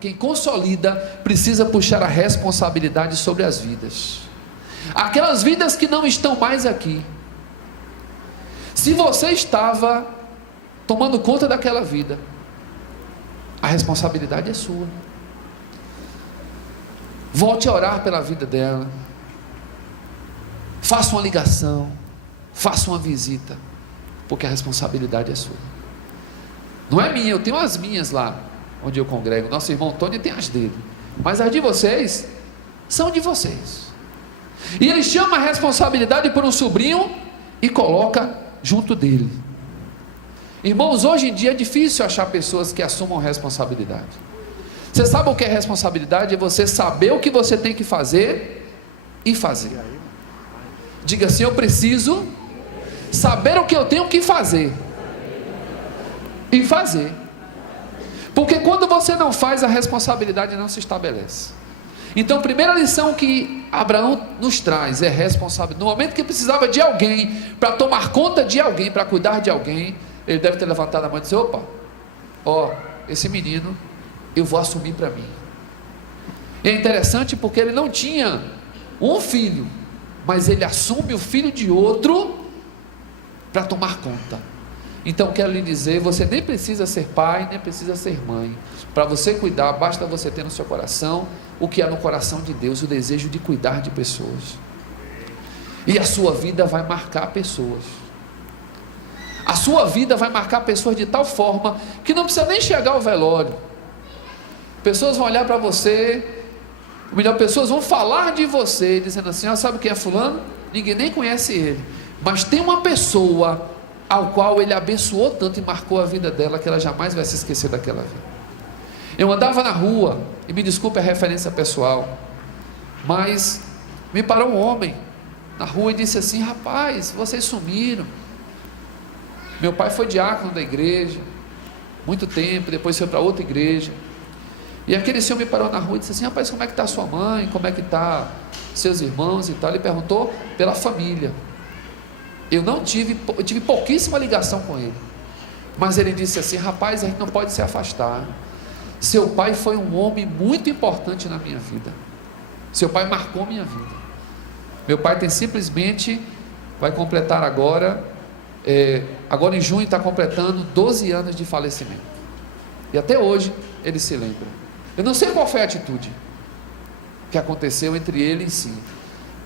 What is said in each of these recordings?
Quem consolida precisa puxar a responsabilidade sobre as vidas, aquelas vidas que não estão mais aqui. Se você estava tomando conta daquela vida, a responsabilidade é sua. Volte a orar pela vida dela, faça uma ligação, faça uma visita, porque a responsabilidade é sua. Não é minha, eu tenho as minhas lá onde eu congrego. Nosso irmão Tony tem as dele, mas as de vocês são de vocês. E ele chama a responsabilidade por um sobrinho e coloca junto dele. Irmãos, hoje em dia é difícil achar pessoas que assumam responsabilidade. Você sabe o que é responsabilidade? É você saber o que você tem que fazer e fazer. Diga assim: eu preciso saber o que eu tenho que fazer e fazer. Porque quando você não faz, a responsabilidade não se estabelece. Então, a primeira lição que Abraão nos traz é responsabilidade. No momento que precisava de alguém para tomar conta de alguém, para cuidar de alguém, ele deve ter levantado a mão e dizer: opa, esse menino eu vou assumir para mim. E é interessante porque ele não tinha um filho, mas ele assume o filho de outro para tomar conta. Então quero lhe dizer, você nem precisa ser pai, nem precisa ser mãe. Para você cuidar, basta você ter no seu coração o que há no coração de Deus, o desejo de cuidar de pessoas. E a sua vida vai marcar pessoas. A sua vida vai marcar pessoas de tal forma que não precisa nem chegar ao velório. Pessoas vão olhar para você, ou melhor, pessoas vão falar de você, dizendo assim: sabe quem é fulano? Ninguém nem conhece ele, mas tem uma pessoa ao qual ele abençoou tanto e marcou a vida dela, que ela jamais vai se esquecer daquela vida. Eu andava na rua, e me desculpe a referência pessoal, mas me parou um homem na rua e disse assim: rapaz, vocês sumiram. Meu pai foi diácono da igreja muito tempo, depois foi para outra igreja, e aquele senhor me parou na rua e disse assim: rapaz, como é que está sua mãe, como é que está seus irmãos e tal. Ele perguntou pela família. Eu tive pouquíssima ligação com ele, mas ele disse assim: rapaz, a gente não pode se afastar. Seu pai foi um homem muito importante na minha vida. Seu pai marcou minha vida. Meu pai vai completar agora em junho está completando 12 anos de falecimento, e até hoje ele se lembra. Eu não sei qual foi a atitude que aconteceu entre ele e si,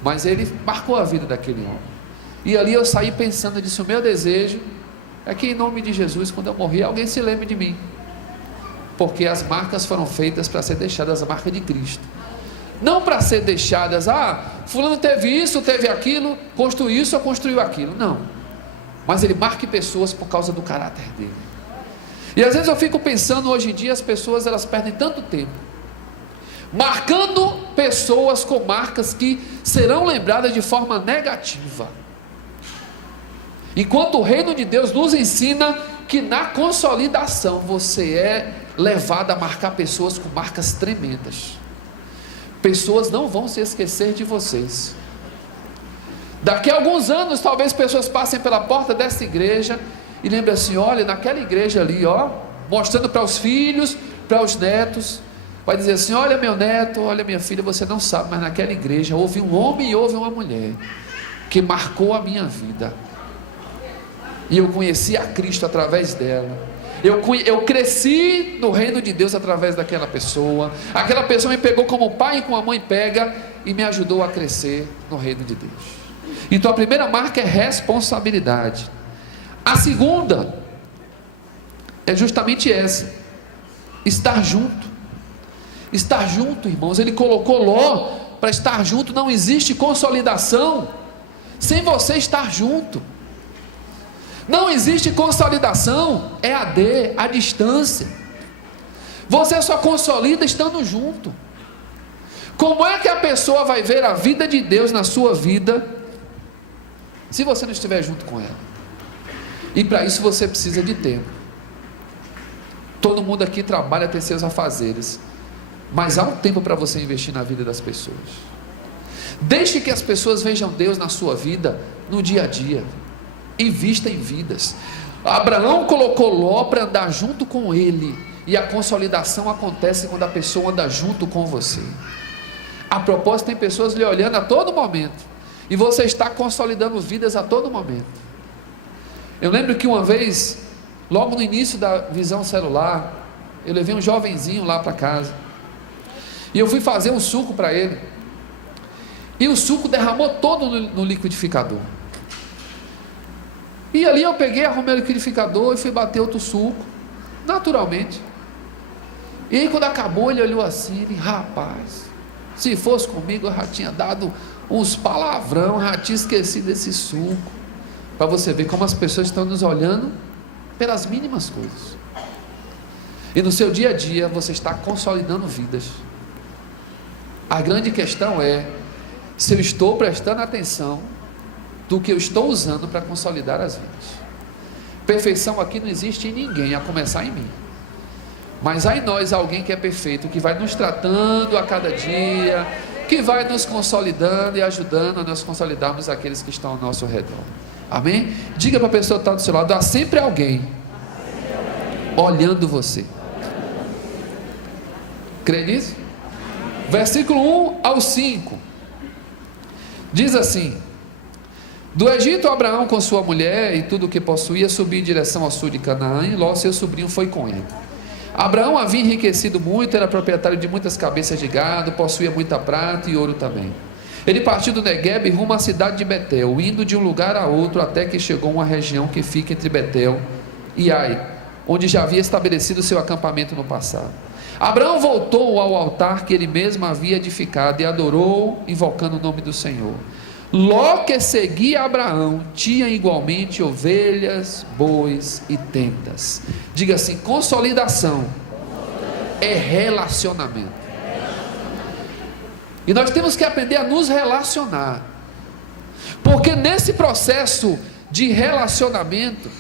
mas ele marcou a vida daquele homem. E ali eu saí pensando, eu disse: o meu desejo é que em nome de Jesus, quando eu morrer, alguém se lembre de mim, porque as marcas foram feitas para ser deixadas a marca de Cristo, não para ser deixadas, fulano teve isso, teve aquilo, construiu isso ou construiu aquilo, não, mas ele marque pessoas por causa do caráter dele. E às vezes eu fico pensando, hoje em dia as pessoas elas perdem tanto tempo marcando pessoas com marcas que serão lembradas de forma negativa, enquanto o reino de Deus nos ensina que na consolidação você é levado a marcar pessoas com marcas tremendas. Pessoas não vão se esquecer de vocês. Daqui a alguns anos, talvez pessoas passem pela porta dessa igreja e lembrem assim: olha, naquela igreja ali, mostrando para os filhos, para os netos, vai dizer assim: olha meu neto, olha minha filha, você não sabe, mas naquela igreja houve um homem e houve uma mulher que marcou a minha vida, e eu conheci a Cristo através dela. Eu cresci no reino de Deus através daquela pessoa. Aquela pessoa me pegou como o pai e como a mãe pega e me ajudou a crescer no reino de Deus. Então a primeira marca é responsabilidade. A segunda é justamente essa: estar junto. Estar junto, irmãos. Ele colocou Ló para estar junto. Não existe consolidação sem você estar junto. Não existe consolidação EAD, à distância. Você só consolida estando junto. Como é que a pessoa vai ver a vida de Deus na sua vida se você não estiver junto com ela? E para isso você precisa de tempo. Todo mundo aqui trabalha, tem seus afazeres, mas há um tempo para você investir na vida das pessoas. Deixe que as pessoas vejam Deus na sua vida no dia a dia. Invista em vidas. Abraão colocou Ló para andar junto com ele, E a consolidação acontece quando a pessoa anda junto com você. A propósito, tem pessoas lhe olhando a todo momento, e você está consolidando vidas a todo momento. Eu lembro que uma vez, logo no início da visão celular, eu levei um jovenzinho lá para casa, e eu fui fazer um suco para ele, e o suco derramou todo no liquidificador. E ali eu peguei, arrumei o liquidificador e fui bater outro suco, naturalmente. E aí quando acabou, ele olhou assim, e rapaz, se fosse comigo eu já tinha dado uns palavrão, já tinha esquecido esse suco. Para você ver como as pessoas estão nos olhando pelas mínimas coisas. E no seu dia a dia você está consolidando vidas. A grande questão é se eu estou prestando atenção do que eu estou usando para consolidar as vidas. Perfeição aqui não existe em ninguém, a começar em mim. Mas há em nós alguém que é perfeito, que vai nos tratando a cada dia, que vai nos consolidando e ajudando a nós consolidarmos aqueles que estão ao nosso redor. Amém? Diga para a pessoa que está do seu lado: há sempre alguém olhando você. Crê nisso? Versículo 1 ao 5 diz assim: do Egito, Abraão com sua mulher e tudo o que possuía subiu em direção ao sul de Canaã, e Ló seu sobrinho foi com ele. Abraão havia enriquecido muito, era proprietário de muitas cabeças de gado, possuía muita prata e ouro também. Ele partiu do Neguebe rumo à cidade de Betel, indo de um lugar a outro até que chegou a uma região que fica entre Betel e Ai, onde já havia estabelecido seu acampamento no passado. Abraão voltou ao altar que ele mesmo havia edificado e adorou, invocando o nome do Senhor. Ló, que seguia Abraão, tinha igualmente ovelhas, bois e tendas. Diga assim: consolidação é relacionamento. E nós temos que aprender a nos relacionar, porque nesse processo de relacionamento,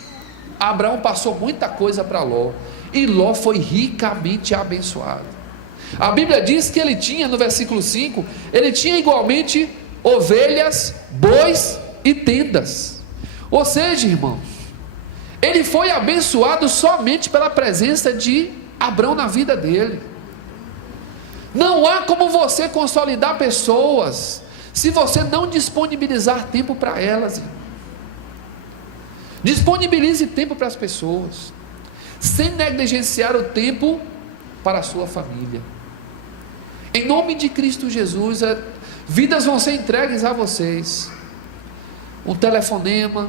Abraão passou muita coisa para Ló, e Ló foi ricamente abençoado. A Bíblia diz que ele tinha, no versículo 5, ele tinha igualmente ovelhas, bois e tendas. Ou seja, irmãos, ele foi abençoado somente pela presença de Abraão na vida dele. Não há como você consolidar pessoas se você não disponibilizar tempo para elas. Disponibilize tempo para as pessoas, sem negligenciar o tempo para a sua família. Em nome de Cristo Jesus, vidas vão ser entregues a vocês. Um telefonema,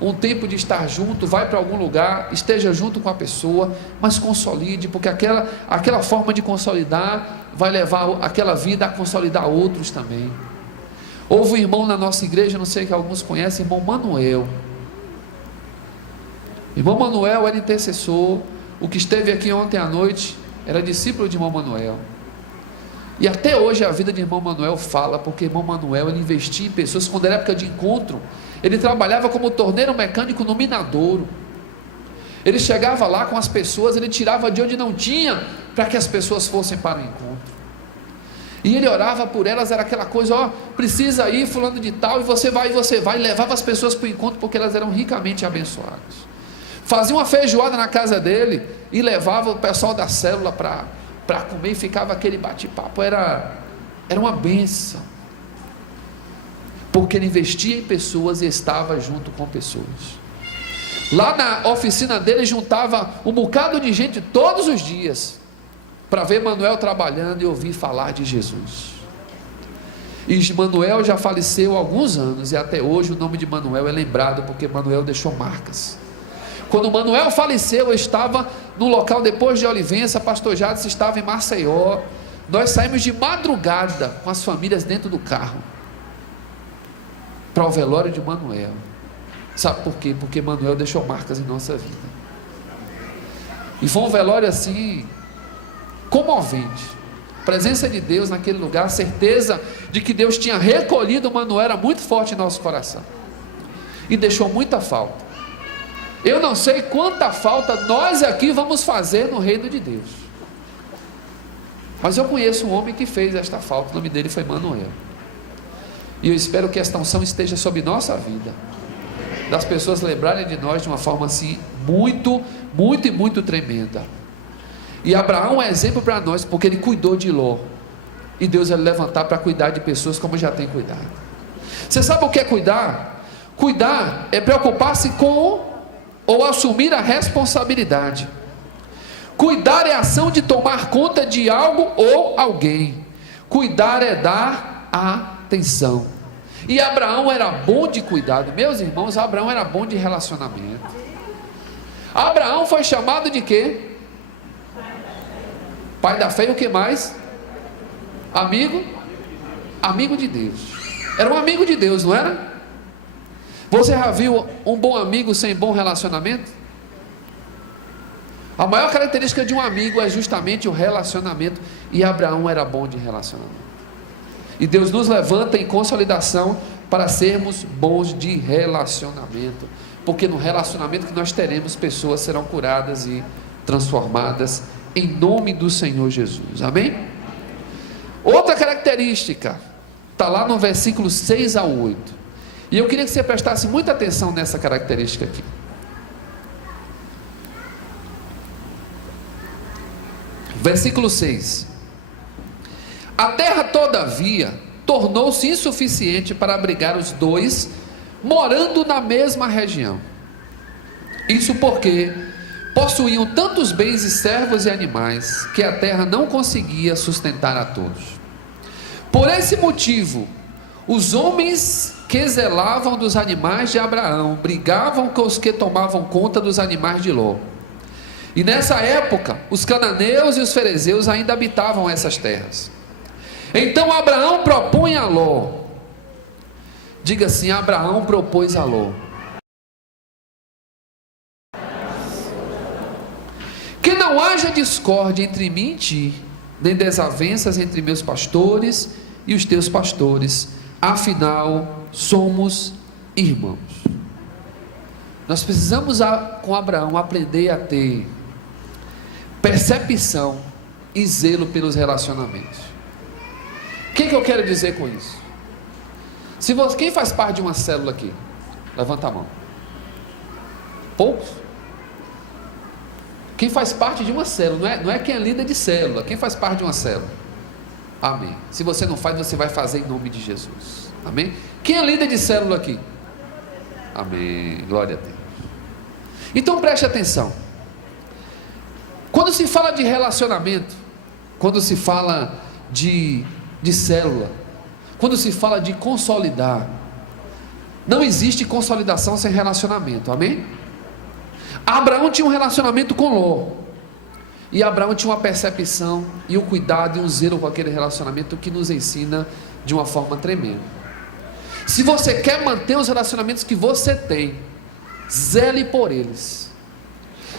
um tempo de estar junto, vai para algum lugar, esteja junto com a pessoa, mas consolide, porque aquela forma de consolidar vai levar aquela vida a consolidar outros também. Houve um irmão na nossa igreja, não sei que alguns conhecem, irmão Manuel. Irmão Manuel era intercessor, o que esteve aqui ontem à noite era discípulo de irmão Manuel. E até hoje a vida de irmão Manuel fala, porque irmão Manuel ele investia em pessoas. Quando era época de encontro, ele trabalhava como torneiro mecânico no Minadouro. Ele chegava lá com as pessoas, ele tirava de onde não tinha, para que as pessoas fossem para o encontro. E ele orava por elas, era aquela coisa: ó, precisa ir fulano de tal, e você vai, e levava as pessoas para o encontro, porque elas eram ricamente abençoadas. Fazia uma feijoada na casa dele, e levava o pessoal da célula para comer, e ficava aquele bate-papo, era uma bênção, porque ele investia em pessoas e estava junto com pessoas. Lá na oficina dele juntava um bocado de gente todos os dias, para ver Manuel trabalhando e ouvir falar de Jesus. E Manuel já faleceu há alguns anos, e até hoje o nome de Manuel é lembrado, porque Manuel deixou marcas. Quando Manuel faleceu, eu estava no local depois de Olivença, pastor Jades estava em Maceió. Nós saímos de madrugada com as famílias dentro do carro para o velório de Manuel. Sabe por quê? Porque Manuel deixou marcas em nossa vida. E foi um velório assim comovente. Presença de Deus naquele lugar, a certeza de que Deus tinha recolhido Manuel era muito forte em nosso coração, e deixou muita falta. Eu não sei quanta falta nós aqui vamos fazer no reino de Deus, mas eu conheço um homem que fez esta falta. O nome dele foi Manuel, e eu espero que esta unção esteja sobre nossa vida, das pessoas lembrarem de nós de uma forma assim muito, muito e muito tremenda. E Abraão é exemplo para nós, porque ele cuidou de Ló. E Deus vai levantar para cuidar de pessoas como já tem cuidado. Você sabe o que é cuidar? Cuidar é preocupar-se com ou assumir a responsabilidade. Cuidar é a ação de tomar conta de algo ou alguém. Cuidar é dar atenção. E Abraão era bom de cuidado. Meus irmãos, Abraão era bom de relacionamento. Abraão foi chamado de quê? Pai da fé. E o que mais? Amigo? Amigo de Deus. Era um amigo de Deus, não era? Você já viu um bom amigo sem bom relacionamento? A maior característica de um amigo é justamente o relacionamento. E Abraão era bom de relacionamento. E Deus nos levanta em consolidação para sermos bons de relacionamento. Porque no relacionamento que nós teremos, pessoas serão curadas e transformadas em nome do Senhor Jesus. Amém? Outra característica está lá no versículo 6 ao 8. E eu queria que você prestasse muita atenção nessa característica aqui. Versículo 6. A terra, todavia, tornou-se insuficiente para abrigar os dois, morando na mesma região. Isso porque possuíam tantos bens e servos e animais, que a terra não conseguia sustentar a todos. Por esse motivo, os homens que zelavam dos animais de Abraão brigavam com os que tomavam conta dos animais de Ló. E nessa época, os cananeus e os ferezeus ainda habitavam essas terras. Então Abraão propõe a Ló. Diga assim: Abraão propôs a Ló. Que não haja discórdia entre mim e ti, nem desavenças entre meus pastores e os teus pastores, afinal somos irmãos. Nós precisamos com Abraão aprender a ter percepção e zelo pelos relacionamentos. O que eu quero dizer com isso? Quem faz parte de uma célula aqui? Levanta a mão. Poucos? Quem faz parte de uma célula, não é quem é líder de célula, quem faz parte de uma célula? Amém. Se você não faz, você vai fazer em nome de Jesus. Amém? Quem é líder de célula aqui? Amém. Glória a Deus. Então preste atenção. Quando se fala de relacionamento, quando se fala de célula, quando se fala de consolidar, não existe consolidação sem relacionamento. Amém? Abraão tinha um relacionamento com Ló. E Abraão tinha uma percepção e um cuidado e um zelo com aquele relacionamento que nos ensina de uma forma tremenda. Se você quer manter os relacionamentos que você tem, zele por eles.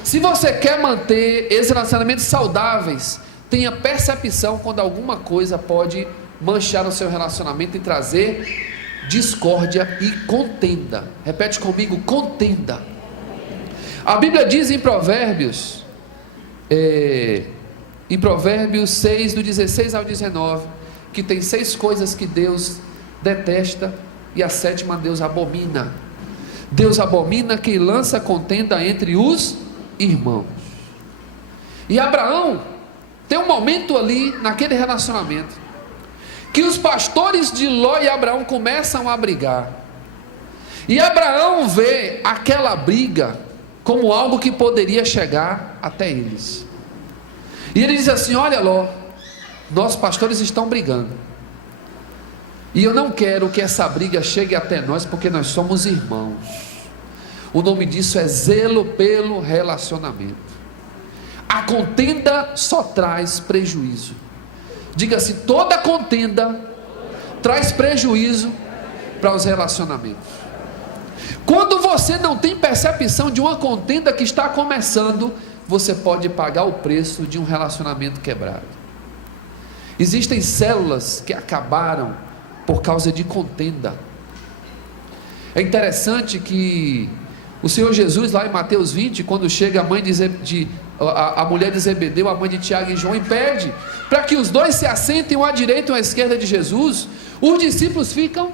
Se você quer manter esses relacionamentos saudáveis, tenha percepção quando alguma coisa pode manchar o seu relacionamento e trazer discórdia e contenda. Repete comigo: contenda. A Bíblia diz em Provérbios 6, do 16 ao 19, que tem 6 coisas que Deus detesta e a 7ª Deus abomina. Deus abomina quem lança contenda entre os irmãos. E Abraão tem um momento ali naquele relacionamento que os pastores de Ló e Abraão começam a brigar. E Abraão vê aquela briga como algo que poderia chegar até eles. E ele diz assim: olha Ló, nossos pastores estão brigando, e eu não quero que essa briga chegue até nós, porque nós somos irmãos. O nome disso é zelo pelo relacionamento. A contenda só traz prejuízo. Diga assim: toda contenda traz prejuízo para os relacionamentos. Quando você não tem percepção de uma contenda que está começando, você pode pagar o preço de um relacionamento quebrado. Existem células que acabaram por causa de contenda. É interessante que o Senhor Jesus, lá em Mateus 20, quando chega a mulher de Zebedeu, a mãe de Tiago e João, e pede para que os dois se assentem, um à direita e um à esquerda de Jesus, os discípulos ficam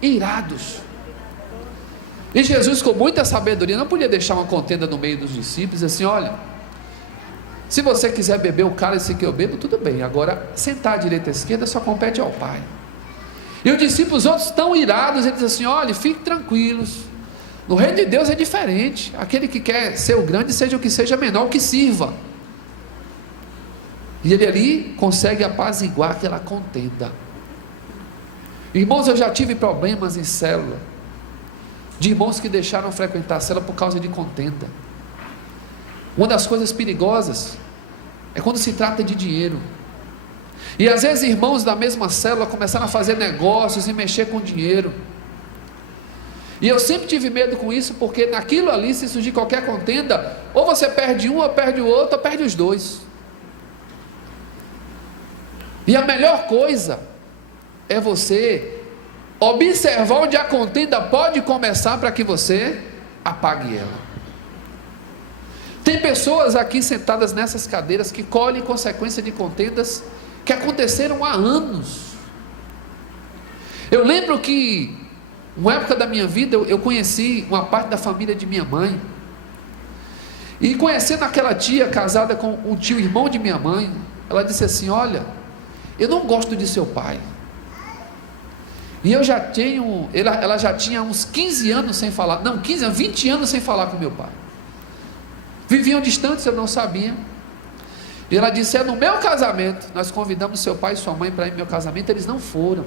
irados. E Jesus, com muita sabedoria, não podia deixar uma contenda no meio dos discípulos, assim: olha, Se você quiser beber o cálice que eu bebo, tudo bem. Agora, sentar à direita e à esquerda só compete ao Pai. E os discípulos outros estão irados, eles dizem assim: olha, fiquem tranquilos, no reino de Deus é diferente. Aquele que quer ser o grande, seja o que seja menor, o que sirva. E ele ali consegue apaziguar aquela contenda. Irmãos, eu já tive problemas em célula, de irmãos que deixaram frequentar a célula por causa de contenda. Uma das coisas perigosas é quando se trata de dinheiro. E às vezes irmãos da mesma célula começaram a fazer negócios e mexer com dinheiro. E eu sempre tive medo com isso, porque naquilo ali, se surgir qualquer contenda, ou você perde um, ou perde o outro, ou perde os dois. E a melhor coisa é você observar onde a contenda pode começar, para que você apague ela. Tem pessoas aqui sentadas nessas cadeiras que colhem consequência de contendas que aconteceram há anos. Eu lembro que uma época da minha vida eu conheci uma parte da família de minha mãe, e conhecendo aquela tia casada com um tio irmão de minha mãe, ela disse assim: olha, eu não gosto de seu pai. E eu já tenho, ela já tinha uns 15 anos sem falar, não, 15 anos, 20 anos sem falar com meu pai. Viviam distantes, eu não sabia. E ela disse: no meu casamento, nós convidamos seu pai e sua mãe para ir no meu casamento, eles não foram.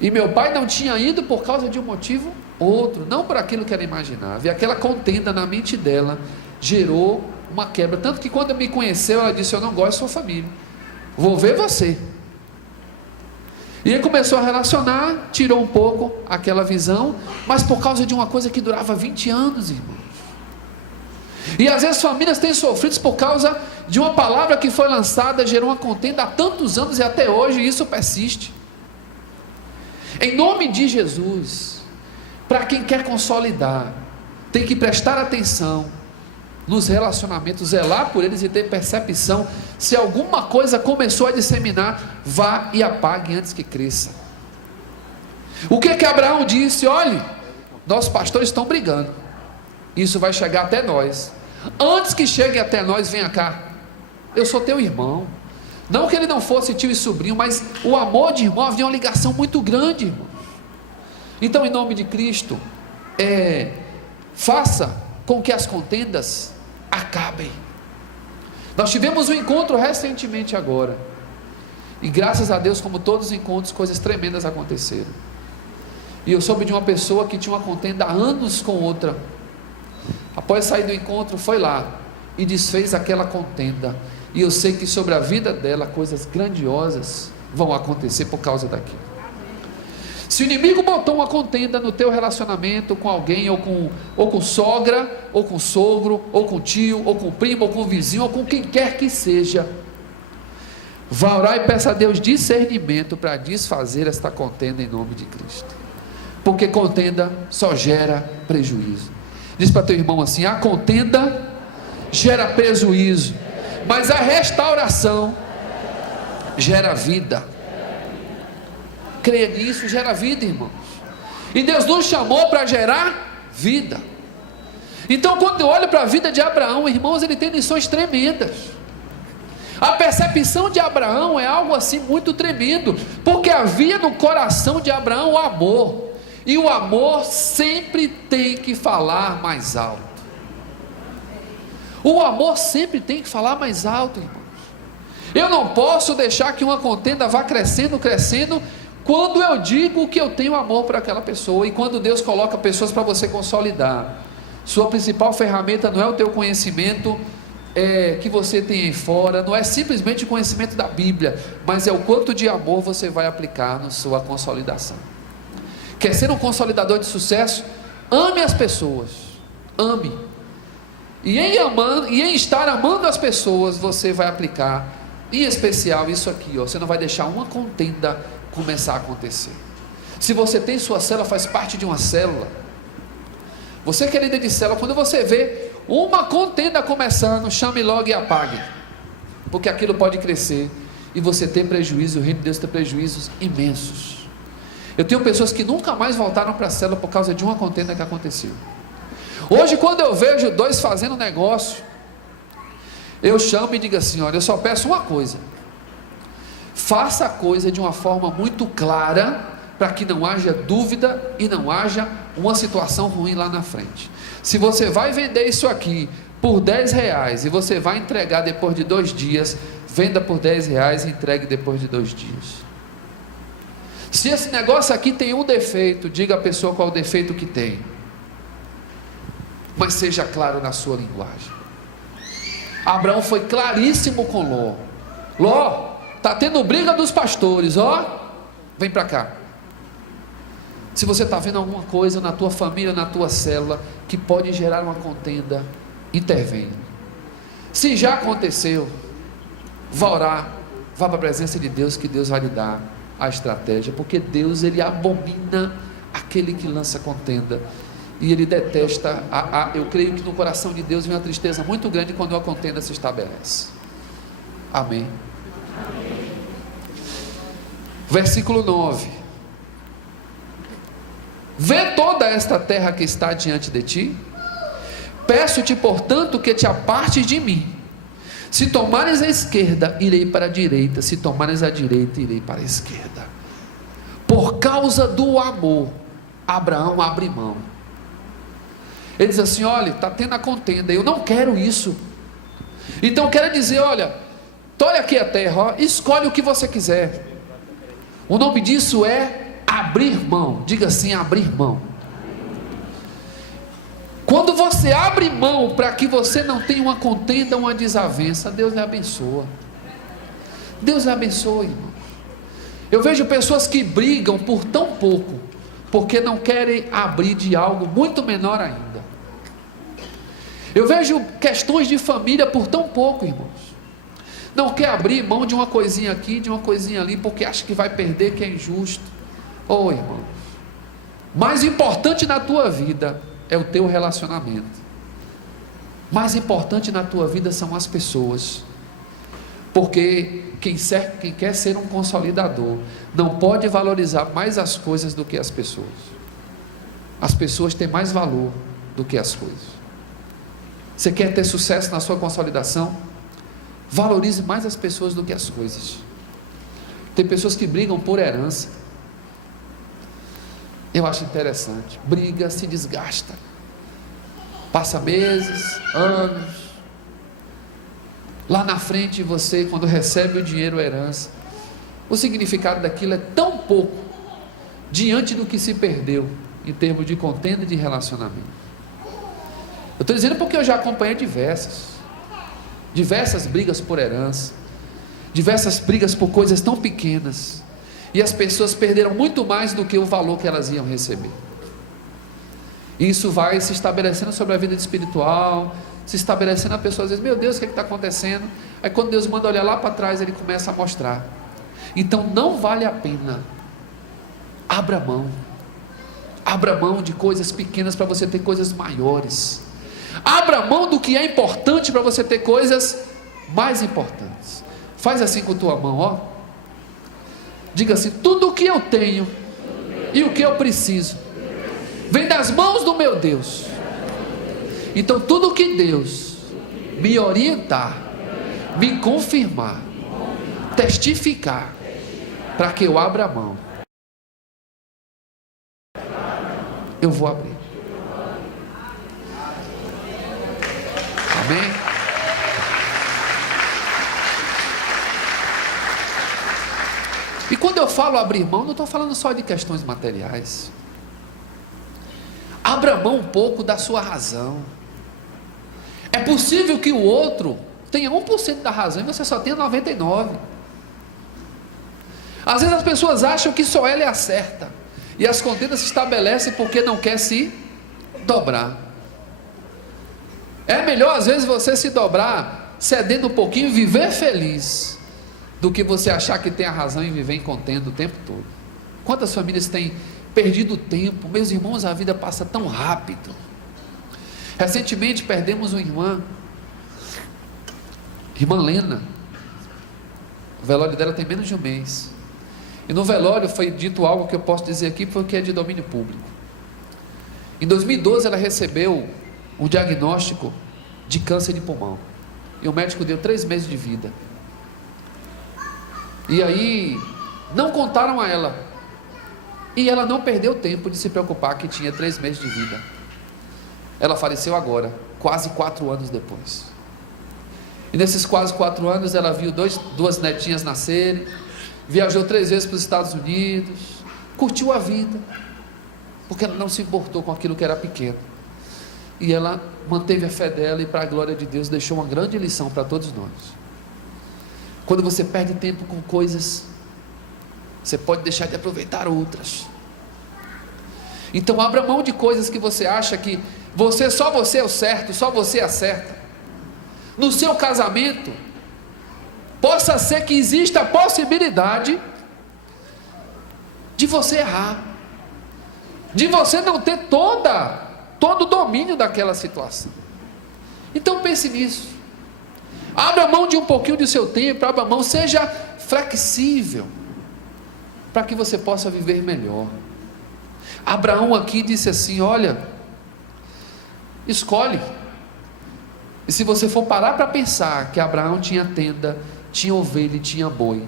E meu pai não tinha ido por causa de um motivo outro, não por aquilo que ela imaginava. E aquela contenda na mente dela gerou uma quebra. Tanto que quando me conheceu, ela disse: eu não gosto de sua família, vou ver você. E ele começou a relacionar, tirou um pouco aquela visão, mas por causa de uma coisa que durava 20 anos, irmãos. E às vezes famílias têm sofrido por causa de uma palavra que foi lançada, gerou uma contenda há tantos anos, e até hoje isso persiste. Em nome de Jesus, para quem quer consolidar, tem que prestar atenção nos relacionamentos, zelar por eles e ter percepção. Se alguma coisa começou a disseminar, vá e apague antes que cresça. O que que Abraão disse? Olhe, nossos pastores estão brigando, isso vai chegar até nós. Antes que chegue até nós, venha cá, eu sou teu irmão. Não que ele não fosse tio e sobrinho, mas o amor de irmão, havia uma ligação muito grande, irmão. Então, em nome de Cristo, faça com que as contendas acabem. Nós tivemos um encontro recentemente agora, e graças a Deus, como todos os encontros, coisas tremendas aconteceram. E eu soube de uma pessoa que tinha uma contenda há anos com outra. Após sair do encontro, foi lá e desfez aquela contenda. E eu sei que sobre a vida dela, coisas grandiosas vão acontecer por causa daquilo. Se o inimigo botou uma contenda no teu relacionamento com alguém, ou com sogra, ou com sogro, ou com tio, ou com primo, ou com vizinho, ou com quem quer que seja, vá orar e peça a Deus discernimento para desfazer esta contenda em nome de Cristo. Porque contenda só gera prejuízo. Diz para teu irmão assim: a contenda gera prejuízo, mas a restauração gera vida. Creia nisso, gera vida, irmãos. E Deus nos chamou para gerar vida. Então, quando eu olho para a vida de Abraão, irmãos, ele tem lições tremendas. A percepção de Abraão é algo assim muito tremendo, porque havia no coração de Abraão o amor, e o amor sempre tem que falar mais alto. O amor sempre tem que falar mais alto, irmãos. Eu não posso deixar que uma contenda vá crescendo, quando eu digo que eu tenho amor para aquela pessoa. E quando Deus coloca pessoas para você consolidar, sua principal ferramenta não é o teu conhecimento que você tem aí fora, não é simplesmente o conhecimento da Bíblia, mas é o quanto de amor você vai aplicar na sua consolidação. Quer ser um consolidador de sucesso? Ame as pessoas, ame. E em estar amando as pessoas, você vai aplicar, em especial isso aqui, você não vai deixar uma contenda começar a acontecer. Se você tem sua célula, faz parte de uma célula, você que é líder de célula, quando você vê uma contenda começando, chame logo e apague, porque aquilo pode crescer, e você ter prejuízo, o reino de Deus ter prejuízos imensos. Eu tenho pessoas que nunca mais voltaram para a célula por causa de uma contenda que aconteceu. Hoje, quando eu vejo dois fazendo negócio, eu chamo e digo assim: olha, eu só peço uma coisa, faça a coisa de uma forma muito clara, para que não haja dúvida e não haja uma situação ruim lá na frente. Se você vai vender isso aqui por R$10 e você vai entregar depois de 2 dias, venda por R$10 e entregue depois de 2 dias. Se esse negócio aqui tem um defeito, diga à pessoa qual o defeito que tem, mas seja claro na sua linguagem. Abraão foi claríssimo com Ló. Ló, está tendo briga dos pastores, ó, vem para cá. Se você está vendo alguma coisa na tua família, na tua célula, que pode gerar uma contenda, intervenha. Se já aconteceu, vá orar, vá para a presença de Deus, que Deus vai lhe dar a estratégia, porque Deus, Ele abomina aquele que lança contenda, e Ele detesta, eu creio que no coração de Deus vem uma tristeza muito grande quando a contenda se estabelece. Amém. Versículo 9: vê toda esta terra que está diante de ti, peço-te portanto que te apartes de mim. Se tomares a esquerda, irei para a direita, se tomares a direita, irei para a esquerda. Por causa do amor, Abraão abre mão. Ele diz assim: olha, está tendo a contenda, eu não quero isso. Então eu quero dizer: olha aqui a terra, ó, escolhe o que você quiser. O nome disso é abrir mão. Diga assim: abrir mão. Quando você abre mão para que você não tenha uma contenda, uma desavença, Deus lhe abençoa. Deus lhe abençoa, irmão. Eu vejo pessoas que brigam por tão pouco, porque não querem abrir de algo muito menor ainda. Eu vejo questões de família por tão pouco, irmãos. Não quer abrir mão de uma coisinha aqui, de uma coisinha ali, porque acha que vai perder, que é injusto. Oh, irmãos, mais importante na tua vida é o teu relacionamento. Mais importante na tua vida são as pessoas. Porque quem quer ser um consolidador não pode valorizar mais as coisas do que as pessoas. As pessoas têm mais valor do que as coisas. Você quer ter sucesso na sua consolidação? Valorize mais as pessoas do que as coisas. Tem pessoas que brigam por herança. Eu acho interessante. Briga, se desgasta. Passa meses, anos. Lá na frente você, quando recebe o dinheiro, a herança, o significado daquilo é tão pouco diante do que se perdeu em termos de contenda e de relacionamento. Eu estou dizendo porque eu já acompanhei diversas brigas por herança, diversas brigas por coisas tão pequenas, e as pessoas perderam muito mais do que o valor que elas iam receber. Isso vai se estabelecendo sobre a vida espiritual, se estabelecendo, a pessoa às vezes: meu Deus, o que está acontecendo? Aí quando Deus manda olhar lá para trás, Ele começa a mostrar. Então não vale a pena. Abra mão de coisas pequenas para você ter coisas maiores. Abra mão do que é importante para você ter coisas mais importantes. Faz assim com a tua mão, ó. Diga assim: tudo o que eu tenho e o que eu preciso vem das mãos do meu Deus. Então tudo o que Deus me orientar, me confirmar, testificar, para que eu abra a mão, eu vou abrir. Amém? E quando eu falo abrir mão, não estou falando só de questões materiais. Abra mão um pouco da sua razão. É possível que o outro tenha 1% da razão e você só tenha 99%. Às vezes as pessoas acham que só ela é a certa, e as contendas se estabelecem porque não quer se dobrar. É melhor às vezes você se dobrar, cedendo um pouquinho e viver feliz, do que você achar que tem a razão e viver em contenda o tempo todo. Quantas famílias têm perdido tempo? Meus irmãos, a vida passa tão rápido. Recentemente perdemos uma irmã Lena. O velório dela tem menos de um mês. E no velório foi dito algo que eu posso dizer aqui, porque é de domínio público. Em 2012 ela recebeu um diagnóstico de câncer de pulmão. E o médico deu 3 meses de vida. E aí, não contaram a ela. E ela não perdeu tempo de se preocupar que tinha 3 meses de vida. Ela faleceu agora, quase 4 anos depois. E nesses quase 4 anos, ela viu 2 netinhas nascerem, viajou 3 vezes para os Estados Unidos, curtiu a vida, porque ela não se importou com aquilo que era pequeno. E ela manteve a fé dela e, para a glória de Deus, deixou uma grande lição para todos nós. Quando você perde tempo com coisas, você pode deixar de aproveitar outras. Então abra mão de coisas que você acha que só você é o certo, só você acerta. No seu casamento, possa ser que exista a possibilidade de você errar, de você não ter todo o domínio daquela situação. Então pense nisso. Abra mão de um pouquinho do seu tempo, abra mão, seja flexível, para que você possa viver melhor. Abraão aqui disse assim: olha, escolhe. E se você for parar para pensar que Abraão tinha tenda, tinha ovelha e tinha boi,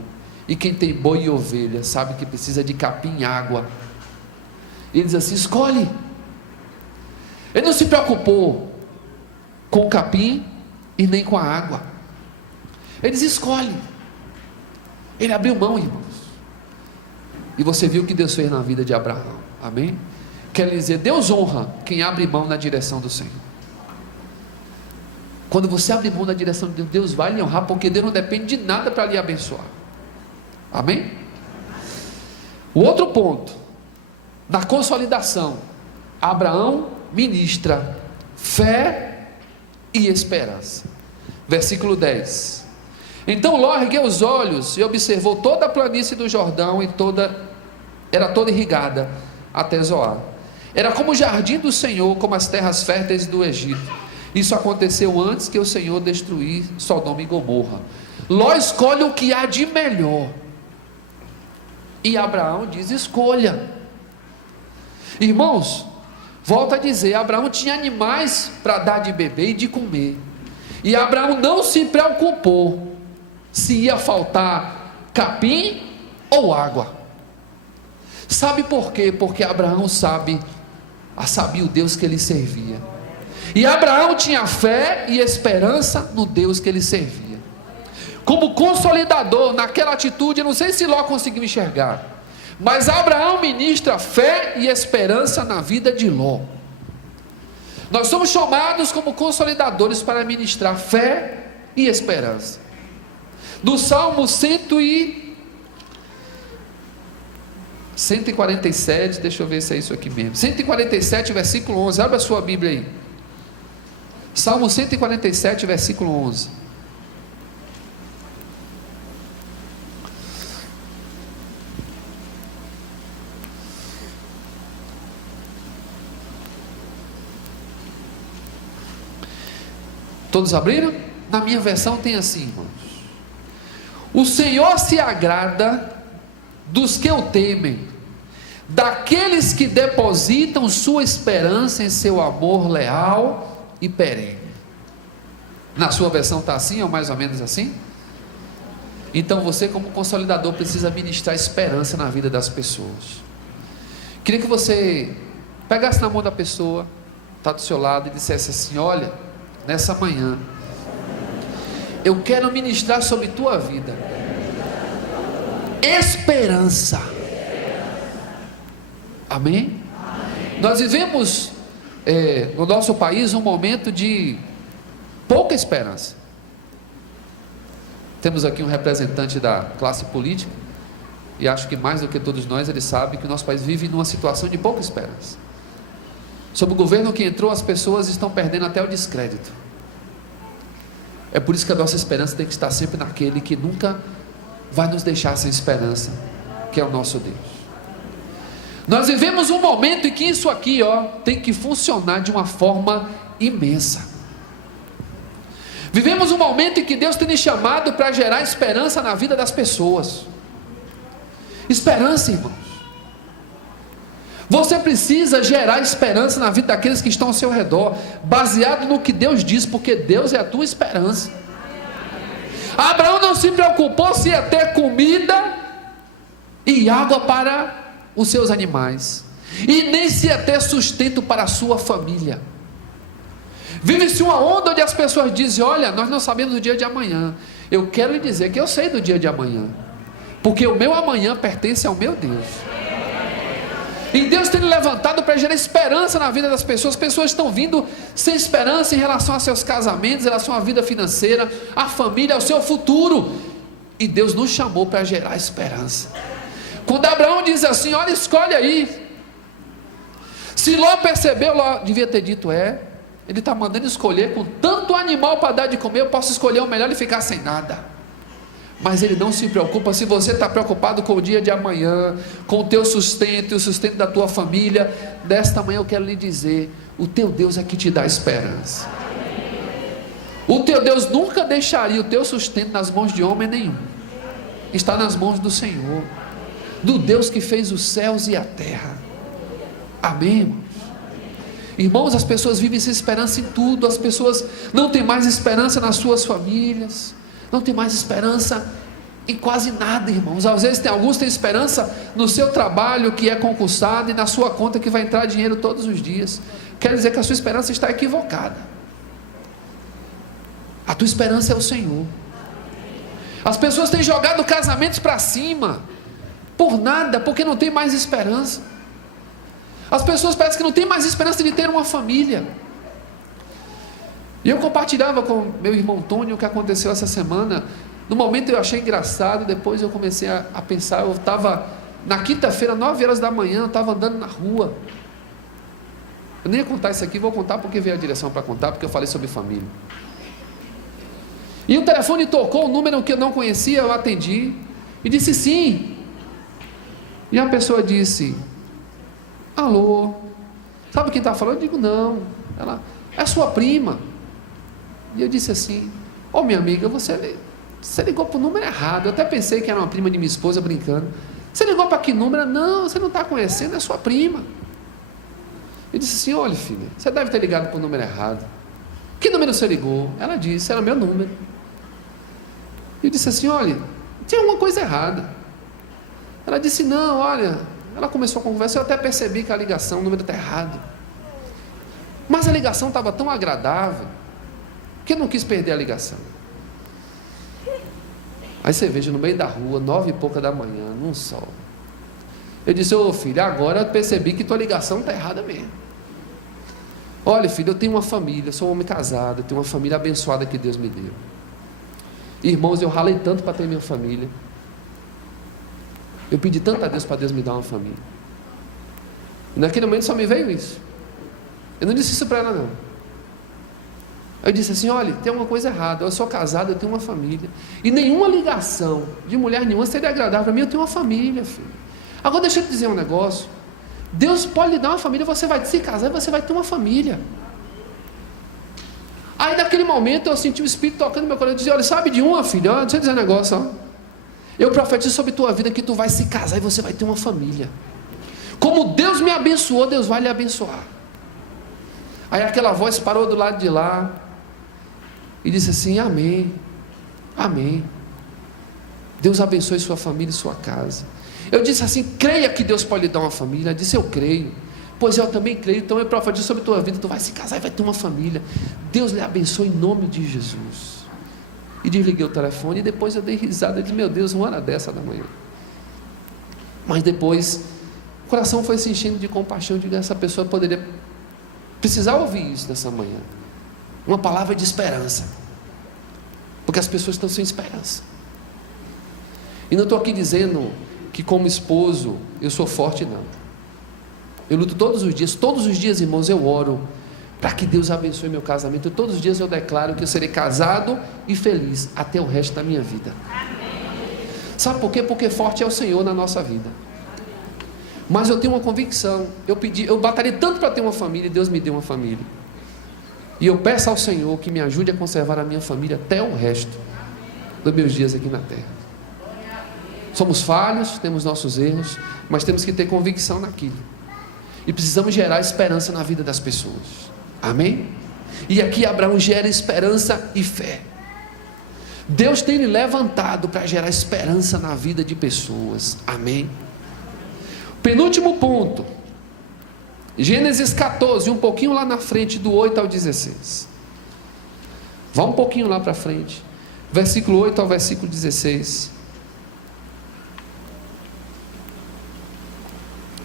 e quem tem boi e ovelha sabe que precisa de capim e água. Ele diz assim: escolhe. Ele não se preocupou com o capim e nem com a água. Ele diz: escolhe. Ele abriu mão, irmãos. E você viu o que Deus fez na vida de Abraão. Amém? Quer dizer, Deus honra quem abre mão na direção do Senhor. Quando você abre mão na direção de Deus, Deus vai lhe honrar, porque Deus não depende de nada para lhe abençoar. Amém? O outro ponto, na consolidação, Abraão ministra fé e esperança. Versículo 10. Então Ló ergueu os olhos e observou toda a planície do Jordão, era toda irrigada até Zoar. Era como o jardim do Senhor, como as terras férteis do Egito. Isso aconteceu antes que o Senhor destruir Sodoma e Gomorra. Ló escolhe o que há de melhor, e Abraão diz: escolha. Irmãos, volto a dizer, Abraão tinha animais para dar de beber e de comer, e Abraão não se preocupou se ia faltar capim ou água. Sabe por quê? Porque Abraão sabia o Deus que ele servia. E Abraão tinha fé e esperança no Deus que ele servia. Como consolidador, naquela atitude, eu não sei se Ló conseguiu enxergar, mas Abraão ministra fé e esperança na vida de Ló. Nós somos chamados como consolidadores para ministrar fé e esperança. Do Salmo 147, deixa eu ver se é isso aqui mesmo, 147 versículo 11, abre a sua Bíblia aí. Salmo 147 versículo 11. Todos abriram? Na minha versão tem assim, irmãos: o Senhor se agrada dos que o temem, daqueles que depositam sua esperança em seu amor leal e perene. Na sua versão está assim, ou mais ou menos assim? Então você, como consolidador, precisa ministrar esperança na vida das pessoas. Queria que você pegasse na mão da pessoa, está do seu lado, e dissesse assim: olha, nessa manhã eu quero ministrar sobre tua vida esperança. Amém? Nós vivemos no nosso país um momento de pouca esperança. Temos aqui um representante da classe política, e acho que mais do que todos nós, ele sabe que o nosso país vive numa situação de pouca esperança. Sob o governo que entrou, as pessoas estão perdendo até o descrédito. É por isso que a nossa esperança tem que estar sempre naquele que nunca vai nos deixar sem esperança, que é o nosso Deus. Nós vivemos um momento em que isso aqui, tem que funcionar de uma forma imensa. Vivemos um momento em que Deus tem nos chamado para gerar esperança na vida das pessoas. Esperança, irmãos. Você precisa gerar esperança na vida daqueles que estão ao seu redor, baseado no que Deus diz, porque Deus é a tua esperança. Abraão não se preocupou se ia ter comida e água para os seus animais, e nem se ia ter sustento para a sua família. Vive-se uma onda onde as pessoas dizem: olha, nós não sabemos do dia de amanhã. Eu quero lhe dizer que eu sei do dia de amanhã, porque o meu amanhã pertence ao meu Deus. E Deus tem levantado para gerar esperança na vida das pessoas. As pessoas estão vindo sem esperança em relação a seus casamentos, em relação à vida financeira, à família, ao seu futuro. E Deus nos chamou para gerar esperança. Quando Abraão diz assim: olha, escolhe aí. Se Ló percebeu, Ló devia ter dito: ele está mandando escolher, com tanto animal para dar de comer, eu posso escolher o melhor e ficar sem nada. Mas ele não se preocupa. Se você está preocupado com o dia de amanhã, com o teu sustento e o sustento da tua família, desta manhã eu quero lhe dizer: o teu Deus é que te dá esperança. O teu Deus nunca deixaria o teu sustento nas mãos de homem nenhum. Está nas mãos do Senhor, do Deus que fez os céus e a terra. Amém, irmãos? Irmãos, as pessoas vivem sem esperança em tudo. As pessoas não têm mais esperança nas suas famílias, não tem mais esperança em quase nada, irmãos. Às vezes alguns têm esperança no seu trabalho que é concursado e na sua conta que vai entrar dinheiro todos os dias. Quer dizer que a sua esperança está equivocada. A tua esperança é o Senhor. As pessoas têm jogado casamentos para cima por nada, porque não tem mais esperança. As pessoas parecem que não têm mais esperança de ter uma família. E eu compartilhava com meu irmão Tony o que aconteceu essa semana. No momento eu achei engraçado, depois eu comecei a pensar. Eu estava na quinta-feira, 9 horas da manhã, eu estava andando na rua. Eu nem ia contar isso aqui, vou contar porque veio a direção para contar, porque eu falei sobre família. E o telefone tocou, um número que eu não conhecia, eu atendi e disse sim. E a pessoa disse: alô, sabe quem está falando? Eu digo: não. Ela: é sua prima. E eu disse assim: ô minha amiga, você ligou para o número errado. Eu até pensei que era uma prima de minha esposa brincando. Você ligou para que número? Não, você não está conhecendo, é sua prima. Eu disse assim: olha filha, você deve ter ligado para o número errado. Que número você ligou? Ela disse: era meu número. Eu disse assim: olha, tinha alguma coisa errada. Ela disse: não, olha. Ela começou a conversa, eu até percebi que a ligação, o número está errado. Mas a ligação estava tão agradável que eu não quis perder a ligação. Aí você veja, no meio da rua, 9 e pouca da manhã, num sol. Eu disse: ô filho, agora eu percebi que tua ligação está errada mesmo. Olha filho, eu tenho uma família, sou um homem casado, eu tenho uma família abençoada que Deus me deu. Irmãos, eu ralei tanto para ter minha família. Eu pedi tanto a Deus para Deus me dar uma família. E naquele momento só me veio isso. Eu não disse isso para ela não. Eu disse assim: olha, tem uma coisa errada. Eu sou casado, eu tenho uma família. E nenhuma ligação de mulher nenhuma seria agradável para mim. Eu tenho uma família, filho. Agora deixa eu te dizer um negócio. Deus pode lhe dar uma família. Você vai se casar e você vai ter uma família. Aí naquele momento eu senti o Espírito tocando no meu coração. Eu disse: olha, sabe de uma, filha? Olha, deixa eu dizer um negócio, ó. Eu profetizo sobre tua vida que tu vai se casar e você vai ter uma família. Como Deus me abençoou, Deus vai lhe abençoar. Aí aquela voz parou do lado de lá e disse assim: amém, amém. Deus abençoe sua família e sua casa. Eu disse assim: creia que Deus pode lhe dar uma família. Ela disse: eu creio. Pois eu também creio. Então eu profetizo sobre tua vida, tu vai se casar e vai ter uma família. Deus lhe abençoe em nome de Jesus. E desliguei o telefone e depois eu dei risada. Eu disse: meu Deus, 1h10 da manhã. Mas depois o coração foi se enchendo de compaixão. Eu digo: essa pessoa poderia precisar ouvir isso nessa manhã. Uma palavra de esperança. Porque as pessoas estão sem esperança. E não estou aqui dizendo que como esposo eu sou forte, não. Eu luto todos os dias, irmãos, eu oro para que Deus abençoe meu casamento. Todos os dias eu declaro que eu serei casado e feliz até o resto da minha vida. Sabe por quê? Porque forte é o Senhor na nossa vida. Mas eu tenho uma convicção. Eu batalhei tanto para ter uma família e Deus me deu uma família. E eu peço ao Senhor que me ajude a conservar a minha família até o resto dos meus dias aqui na terra. Somos falhos, temos nossos erros, mas temos que ter convicção naquilo. E precisamos gerar esperança na vida das pessoas. Amém? E aqui Abraão gera esperança e fé. Deus tem lhe levantado para gerar esperança na vida de pessoas. Amém? Penúltimo ponto, Gênesis 14, um pouquinho lá na frente, do 8 ao 16. Vá um pouquinho lá para frente, versículo 8 ao versículo 16.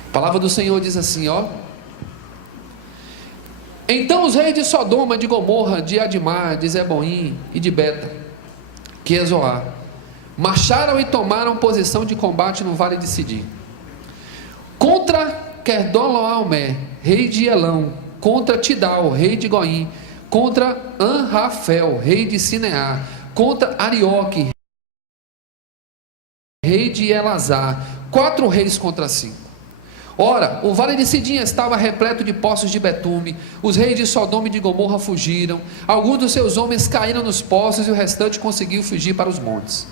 A palavra do Senhor diz assim, ó: então os reis de Sodoma, de Gomorra, de Admar, de Zeboim e de Beta, que é Zoar, marcharam e tomaram posição de combate no vale de Sidim, contra Querdolaomé, rei de Elão, contra Tidal, rei de Goim, contra Anrafel, rei de Sinear, contra Arioque, rei de Elazar, 4 reis contra 5. Ora, o vale de Sidim estava repleto de poços de betume, os reis de Sodoma e de Gomorra fugiram, alguns dos seus homens caíram nos poços e o restante conseguiu fugir para os montes.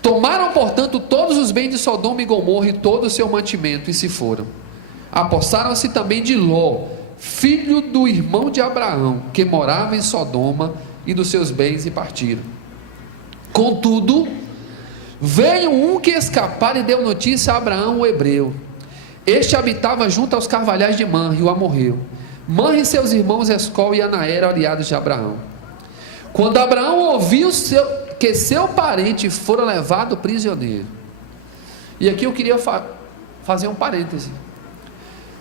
Tomaram, portanto, todos os bens de Sodoma e Gomorra e todo o seu mantimento e se foram. Apossaram-se também de Ló, filho do irmão de Abraão, que morava em Sodoma, e dos seus bens, e partiram. Contudo, veio um que escapara e deu notícia a Abraão, o hebreu. Este habitava junto aos carvalhais de Manre, e o amorreu. Manre e seus irmãos Escol e Anaé eram aliados de Abraão. Quando Abraão ouviu que seu parente fora levado prisioneiro. E aqui eu queria fazer um parêntese.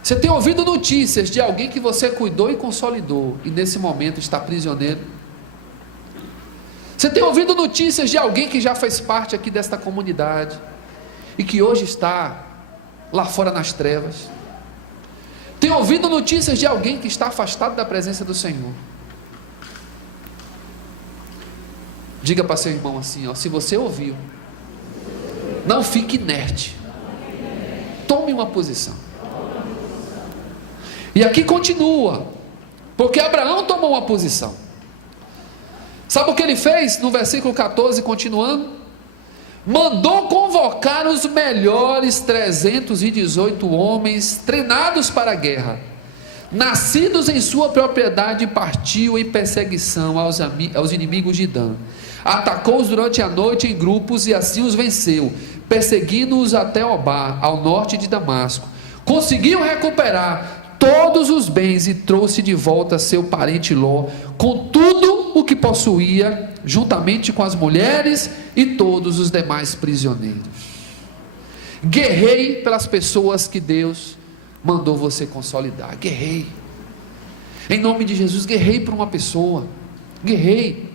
Você tem ouvido notícias de alguém que você cuidou e consolidou, e nesse momento está prisioneiro? Você tem ouvido notícias de alguém que já fez parte aqui desta comunidade, e que hoje está lá fora nas trevas? Tem ouvido notícias de alguém que está afastado da presença do Senhor? Diga para seu irmão assim, ó: se você ouviu, não fique inerte, tome uma posição. E aqui continua, porque Abraão tomou uma posição. Sabe o que ele fez no versículo 14, continuando? Mandou convocar os melhores 318 homens treinados para a guerra, nascidos em sua propriedade, e partiu em perseguição aos inimigos de Dan. Atacou-os durante a noite em grupos e assim os venceu, perseguindo-os até Obá, ao norte de Damasco. Conseguiu recuperar todos os bens e trouxe de volta seu parente Ló, com tudo o que possuía, juntamente com as mulheres e todos os demais prisioneiros. Guerrei pelas pessoas que Deus mandou você consolidar. Guerrei. Em nome de Jesus, guerrei por uma pessoa. Guerrei.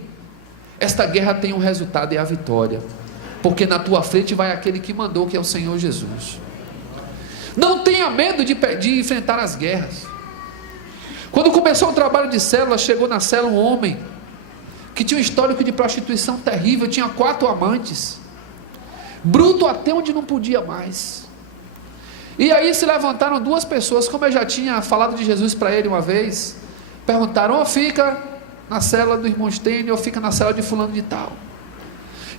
Esta guerra tem um resultado, é a vitória, porque na tua frente vai aquele que mandou, que é o Senhor Jesus. Não tenha medo de enfrentar as guerras. Quando começou o trabalho de célula, chegou na célula um homem que tinha um histórico de prostituição terrível, tinha 4 amantes, bruto até onde não podia mais. E aí se levantaram 2 pessoas, como eu já tinha falado de Jesus para ele uma vez, perguntaram: ou fica na célula do irmão Stênio, ou fica na célula de fulano de tal.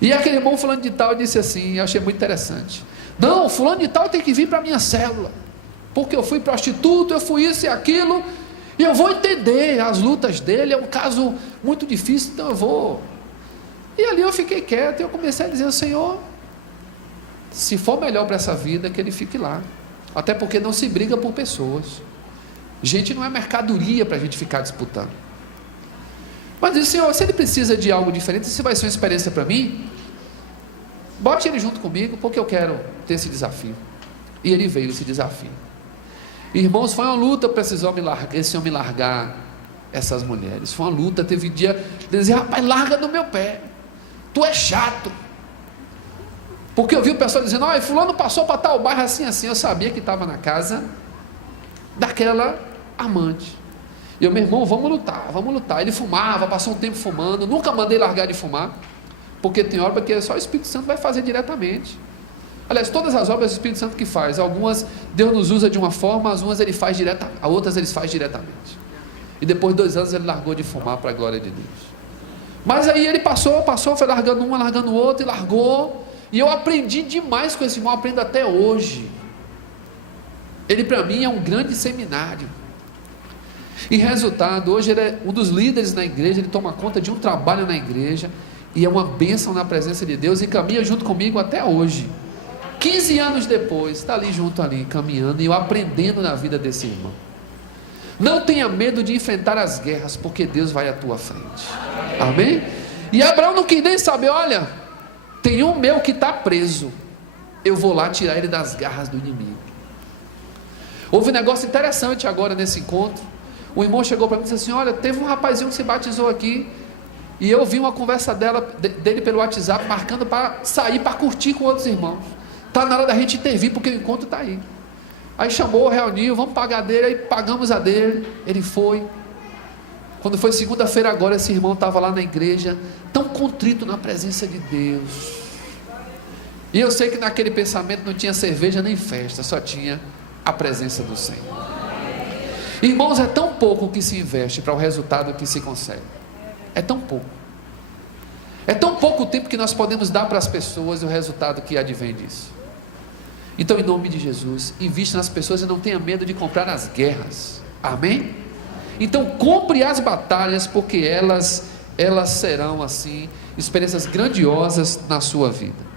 E aquele irmão fulano de tal disse assim, eu achei muito interessante: não, fulano de tal tem que vir para a minha célula, porque eu fui prostituto, eu fui isso e aquilo, e eu vou entender as lutas dele, é um caso muito difícil, então eu vou. E ali eu fiquei quieto, e eu comecei a dizer: Senhor, se for melhor para essa vida, que ele fique lá, até porque não se briga por pessoas, gente não é mercadoria para a gente ficar disputando. Mas disse: Senhor, se ele precisa de algo diferente, se vai ser uma experiência para mim, bote ele junto comigo, porque eu quero ter esse desafio. E ele veio, esse desafio. Irmãos, foi uma luta para esse homem largar essas mulheres. Foi uma luta. Teve dia de dizer: rapaz, larga do meu pé, tu é chato. Porque eu vi o pessoal dizendo: olha, fulano passou para tal bairro assim, assim. Eu sabia que estava na casa daquela amante. E eu: meu irmão, vamos lutar, vamos lutar. Ele fumava, passou um tempo fumando. Nunca mandei largar de fumar, porque tem obra que só o Espírito Santo vai fazer diretamente. Aliás, todas as obras do Espírito Santo que faz, algumas Deus nos usa de uma forma, as umas ele faz diretamente, as outras ele faz diretamente. E depois de 2 anos ele largou de fumar, para a glória de Deus. Mas aí ele passou, foi largando uma, largando o outro, e largou. E eu aprendi demais com esse irmão, aprendo até hoje. Ele para mim é um grande seminário. E resultado, hoje ele é um dos líderes na igreja, ele toma conta de um trabalho na igreja, e é uma bênção na presença de Deus, e caminha junto comigo até hoje. 15 anos depois, está ali junto ali, caminhando, e eu aprendendo na vida desse irmão. Não tenha medo de enfrentar as guerras, porque Deus vai à tua frente. Amém? E Abraão não quis nem saber, olha, tem um meu que está preso, eu vou lá tirar ele das garras do inimigo. Houve um negócio interessante agora nesse encontro. O irmão chegou para mim e disse assim: olha, teve um rapazinho que se batizou aqui, e eu vi uma conversa dele pelo WhatsApp, marcando para sair, para curtir com outros irmãos. Está na hora da gente intervir, porque o encontro está aí. Aí chamou, reuniu, vamos pagar dele, aí pagamos a dele, ele foi. Quando foi segunda-feira agora, esse irmão estava lá na igreja, tão contrito na presença de Deus. E eu sei que naquele pensamento não tinha cerveja nem festa, só tinha a presença do Senhor. Irmãos, é tão pouco que se investe para o resultado que se consegue. É tão pouco. É tão pouco tempo que nós podemos dar para as pessoas o resultado que advém disso. Então, em nome de Jesus, invista nas pessoas e não tenha medo de comprar as guerras. Amém? Então, compre as batalhas, porque elas serão assim experiências grandiosas na sua vida.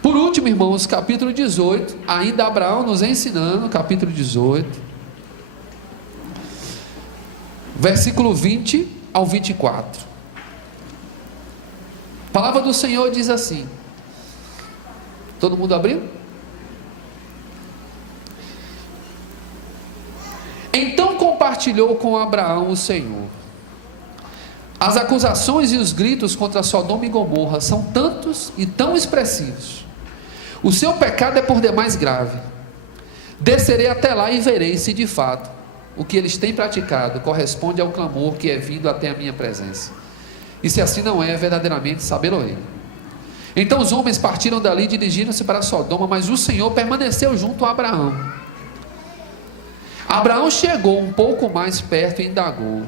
Por último, irmãos, capítulo 18, ainda Abraão nos ensinando, capítulo 18, versículo 20 ao 24. A palavra do Senhor diz assim. Todo mundo abriu? Então compartilhou com Abraão o Senhor. As acusações e os gritos contra Sodoma e Gomorra são tantos e tão expressivos. O seu pecado é por demais grave. Descerei até lá e verei se de fato o que eles têm praticado corresponde ao clamor que é vindo até a minha presença. E se assim não é, verdadeiramente sabê-lo-ei. Então os homens partiram dali e dirigiram-se para Sodoma, mas o Senhor permaneceu junto a Abraão. Abraão chegou um pouco mais perto e indagou: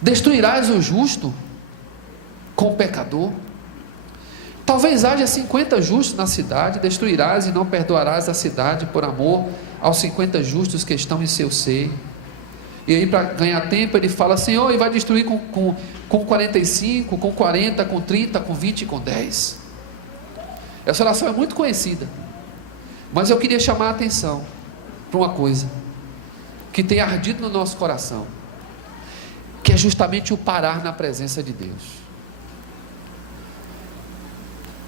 destruirás o justo com o pecador? Talvez haja 50 justos na cidade, destruirás e não perdoarás a cidade por amor aos 50 justos que estão em seu seio. E aí, para ganhar tempo, ele fala: Senhor, e vai destruir com 45, com 40, com 30, com 20 e com 10. Essa oração é muito conhecida, mas eu queria chamar a atenção para uma coisa que tem ardido no nosso coração, que é justamente o parar na presença de Deus.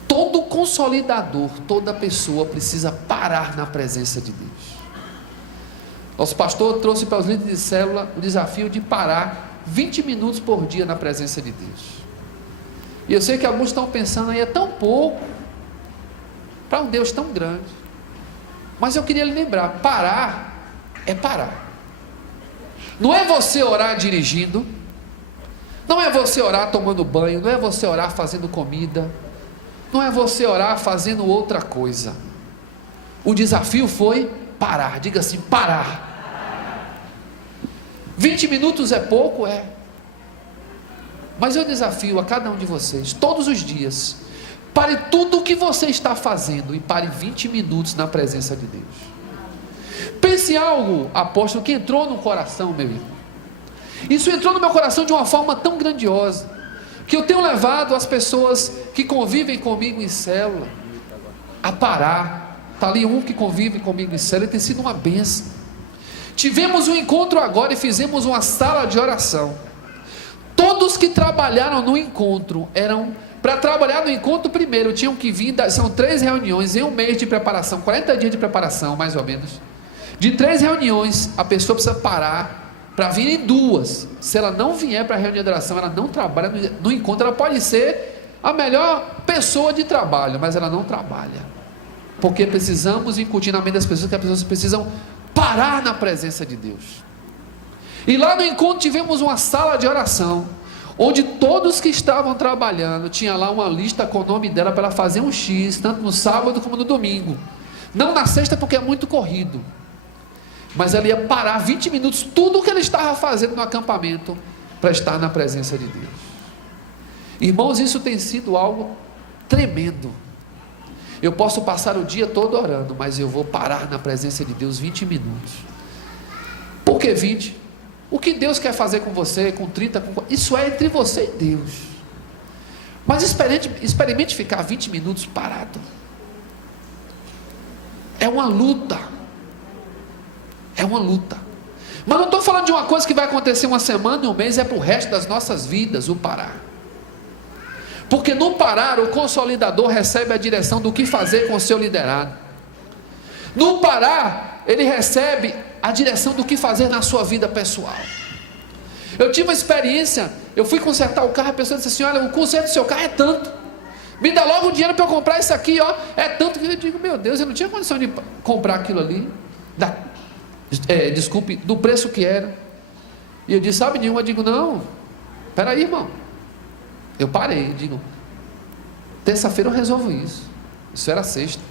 Todo consolidador, toda pessoa precisa parar na presença de Deus. Nosso pastor trouxe para os líderes de célula o desafio de parar 20 minutos por dia na presença de Deus. E eu sei que alguns estão pensando aí, é tão pouco para um Deus tão grande. Mas eu queria lhe lembrar, parar é parar. Não é você orar dirigindo, não é você orar tomando banho, não é você orar fazendo comida, não é você orar fazendo outra coisa. O desafio foi parar. Diga assim: parar. 20 minutos é pouco? É. Mas eu desafio a cada um de vocês, todos os dias, pare tudo o que você está fazendo e pare 20 minutos na presença de Deus. Pense em algo, apóstolo, que entrou no coração, meu irmão. Isso entrou no meu coração de uma forma tão grandiosa, que eu tenho levado as pessoas que convivem comigo em célula a parar. Está ali um que convive comigo em célula e tem sido uma bênção. Tivemos um encontro agora e fizemos uma sala de oração. Todos que trabalharam no encontro eram... Para trabalhar no encontro primeiro tinham que vir, são 3 reuniões em um mês de preparação, 40 dias de preparação mais ou menos. De 3 reuniões a pessoa precisa parar para vir em 2. Se ela não vier para a reunião de oração, ela não trabalha no encontro. Ela pode ser a melhor pessoa de trabalho, mas ela não trabalha, porque precisamos incutir na mente das pessoas que as pessoas precisam parar na presença de Deus. E lá no encontro tivemos uma sala de oração, onde todos que estavam trabalhando, tinha lá uma lista com o nome dela para ela fazer um X, tanto no sábado como no domingo, não na sexta porque é muito corrido, mas ela ia parar 20 minutos, tudo o que ela estava fazendo no acampamento, para estar na presença de Deus. Irmãos, isso tem sido algo tremendo. Eu posso passar o dia todo orando, mas eu vou parar na presença de Deus 20 minutos. Por que 20? O que Deus quer fazer com você, com 30, isso é entre você e Deus. Mas experimente ficar 20 minutos parado. É uma luta. É uma luta. Mas não estou falando de uma coisa que vai acontecer uma semana e um mês, é para o resto das nossas vidas, o parar. Porque no parar, o consolidador recebe a direção do que fazer com o seu liderado. No parar, ele recebe a direção do que fazer na sua vida pessoal. Eu tive uma experiência, eu fui consertar o carro, a pessoa disse assim: olha, o conserto do seu carro é tanto, me dá logo o dinheiro para eu comprar isso aqui, ó, é tanto. Que eu digo: meu Deus, eu não tinha condição de comprar aquilo ali, desculpe, do preço que era. E eu disse: sabe nenhuma? Eu digo: não, peraí, irmão. Eu parei, digo: terça-feira eu resolvo isso. Isso era sexta.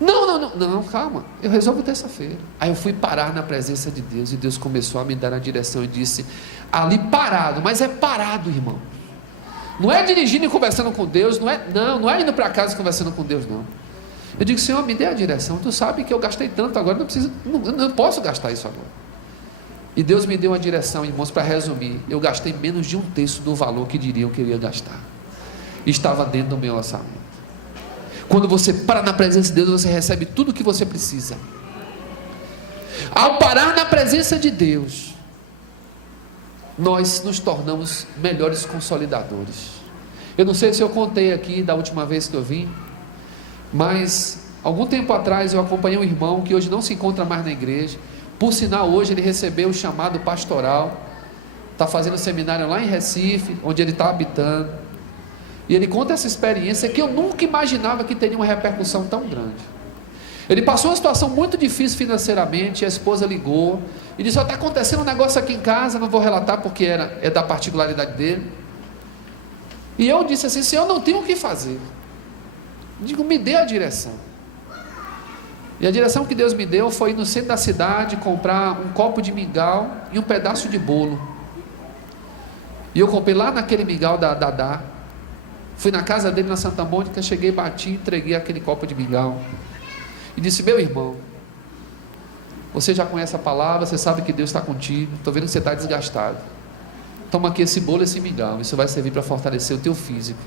Não, calma, eu resolvo terça-feira. Aí eu fui parar na presença de Deus, e Deus começou a me dar a direção e disse: ali parado, mas é parado, irmão. Não é dirigindo e conversando com Deus, não é indo para casa conversando com Deus, não. Eu digo: Senhor, me dê a direção. Tu sabe que eu gastei tanto agora, não posso gastar isso agora. E Deus me deu uma direção, irmãos, para resumir. Eu gastei menos de 1/3 do valor que diriam que eu ia gastar. Estava dentro do meu orçamento. Quando você para na presença de Deus, você recebe tudo o que você precisa. Ao parar na presença de Deus, nós nos tornamos melhores consolidadores. Eu não sei se eu contei aqui da última vez que eu vim, mas algum tempo atrás eu acompanhei um irmão que hoje não se encontra mais na igreja. Por sinal, hoje ele recebeu o chamado pastoral, está fazendo seminário lá em Recife, onde ele está habitando. E ele conta essa experiência que eu nunca imaginava que teria uma repercussão tão grande. Ele passou uma situação muito difícil financeiramente, a esposa ligou e disse: está acontecendo um negócio aqui em casa, não vou relatar porque é da particularidade dele. E eu disse assim: Senhor, não tenho o que fazer. Eu digo: me dê a direção. E a direção que Deus me deu foi ir no centro da cidade, comprar um copo de mingau e um pedaço de bolo. E eu comprei lá naquele mingau da Dadá. Fui na casa dele na Santa Mônica, cheguei, bati, entreguei aquele copo de mingau e disse: meu irmão, você já conhece a palavra, você sabe que Deus está contigo, estou vendo que você está desgastado, toma aqui esse bolo, esse mingau, isso vai servir para fortalecer o teu físico,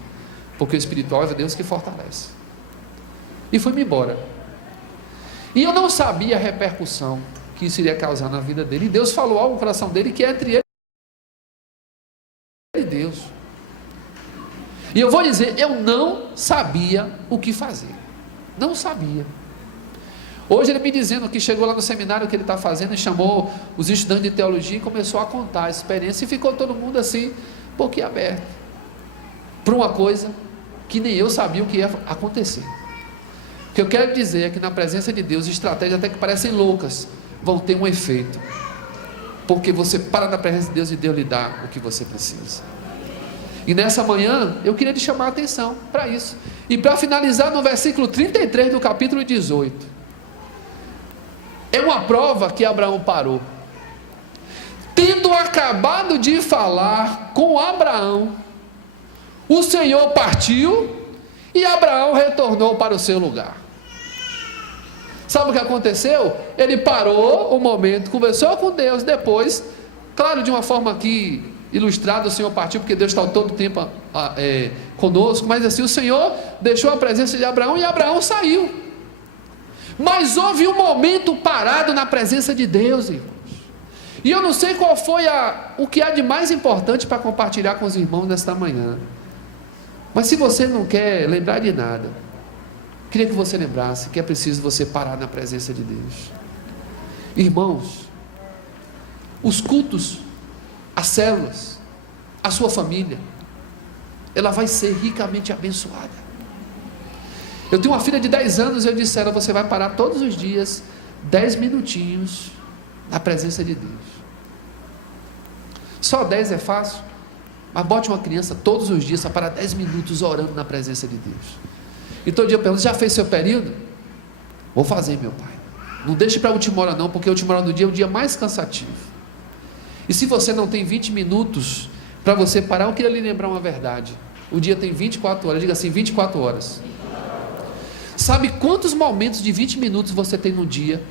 porque o espiritual é Deus que fortalece. E fui-me embora. E eu não sabia a repercussão que isso iria causar na vida dele, e Deus falou algo no coração dele que é entre ele e Deus. E eu vou dizer, eu não sabia o que fazer. Não sabia. Hoje ele me dizendo que chegou lá no seminário que ele está fazendo e chamou os estudantes de teologia e começou a contar a experiência e ficou todo mundo assim, boquiaberto, para uma coisa que nem eu sabia o que ia acontecer. O que eu quero dizer é que na presença de Deus, estratégias até que parecem loucas, vão ter um efeito, porque você para na presença de Deus e Deus lhe dá o que você precisa. E nessa manhã, eu queria te chamar a atenção para isso. E para finalizar, no versículo 33 do capítulo 18. É uma prova que Abraão parou. Tendo acabado de falar com Abraão, o Senhor partiu e Abraão retornou para o seu lugar. Sabe o que aconteceu? Ele parou um momento, conversou com Deus, depois, claro, de uma forma que ilustrado, o Senhor partiu, porque Deus está todo o tempo conosco, mas assim, o Senhor deixou a presença de Abraão e Abraão saiu. Mas houve um momento parado na presença de Deus, irmãos. E eu não sei qual foi o que há de mais importante para compartilhar com os irmãos nesta manhã. Mas se você não quer lembrar de nada, queria que você lembrasse que é preciso você parar na presença de Deus. Irmãos, os cultos, as células, a sua família, ela vai ser ricamente abençoada. Eu tenho uma filha de 10 anos e eu disse a ela: você vai parar todos os dias 10 minutinhos na presença de Deus. Só 10 é fácil, mas bote uma criança todos os dias para parar 10 minutos orando na presença de Deus. E todo dia eu pergunto: já fez seu período? Vou fazer, meu pai. Não deixe para a última hora não, porque a última hora do dia é o dia mais cansativo. E se você não tem 20 minutos para você parar, eu queria lhe lembrar uma verdade. O dia tem 24 horas, diga assim, 24 horas. Sabe quantos momentos de 20 minutos você tem no dia?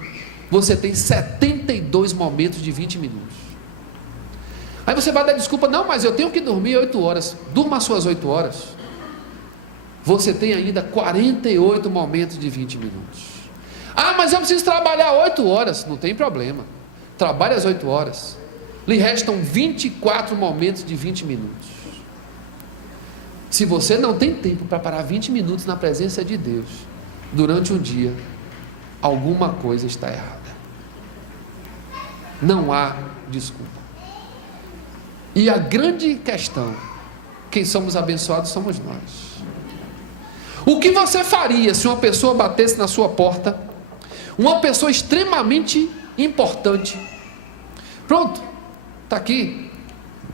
Você tem 72 momentos de 20 minutos. Aí você vai dar desculpa, não, mas eu tenho que dormir 8 horas. Durma as suas 8 horas. Você tem ainda 48 momentos de 20 minutos. Ah, mas eu preciso trabalhar 8 horas. Não tem problema. Trabalhe as 8 horas. Lhe restam 24 momentos de 20 minutos. Se você não tem tempo para parar 20 minutos na presença de Deus durante um dia, alguma coisa está errada. Não há desculpa. E a grande questão, quem somos abençoados somos nós. O que você faria se uma pessoa batesse na sua porta, uma pessoa extremamente importante? Pronto, está aqui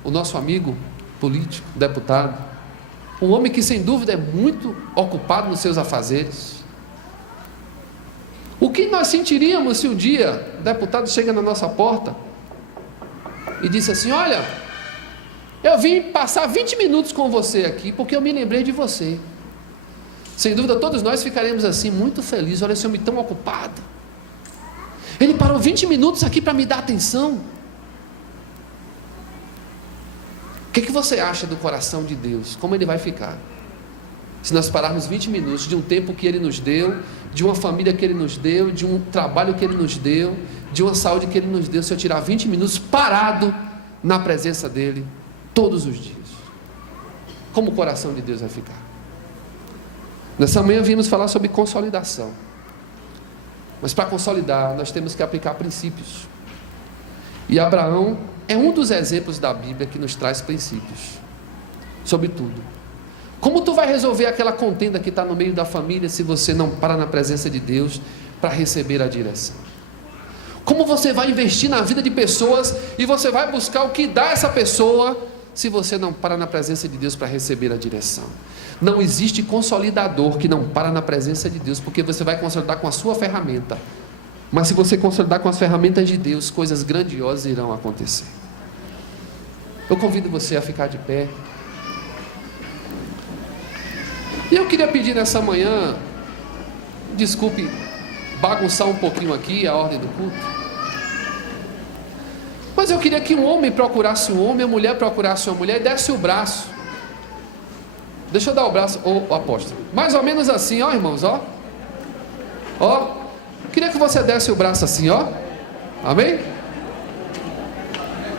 o nosso amigo político, deputado, um homem que sem dúvida é muito ocupado nos seus afazeres. O que nós sentiríamos se um dia o deputado chega na nossa porta e disse assim: olha, eu vim passar 20 minutos com você aqui porque eu me lembrei de você. Sem dúvida todos nós ficaremos assim muito felizes. Olha esse homem tão ocupado, ele parou 20 minutos aqui para me dar atenção. O que você acha do coração de Deus? Como ele vai ficar se nós pararmos 20 minutos de um tempo que ele nos deu, de uma família que ele nos deu, de um trabalho que ele nos deu, de uma saúde que ele nos deu, se eu tirar 20 minutos parado na presença dele todos os dias? Como o coração de Deus vai ficar? Nessa manhã vimos falar sobre consolidação. Mas para consolidar, nós temos que aplicar princípios. E Abraão é um dos exemplos da Bíblia que nos traz princípios sobre tudo. Como tu vai resolver aquela contenda que está no meio da família se você não para na presença de Deus para receber a direção? Como você vai investir na vida de pessoas e você vai buscar o que dá essa pessoa se você não para na presença de Deus para receber a direção? Não existe consolidador que não para na presença de Deus, porque você vai consolidar com a sua ferramenta. Mas se você consolidar com as ferramentas de Deus, coisas grandiosas irão acontecer. Eu convido você a ficar de pé. E eu queria pedir nessa manhã, desculpe bagunçar um pouquinho aqui a ordem do culto, mas eu queria que um homem procurasse um homem, a mulher procurasse uma mulher e desse o braço. Deixa eu dar o braço, ô apóstolo, mais ou menos assim, ó irmãos, ó. Ó. Queria que você desse o braço assim, ó. Amém?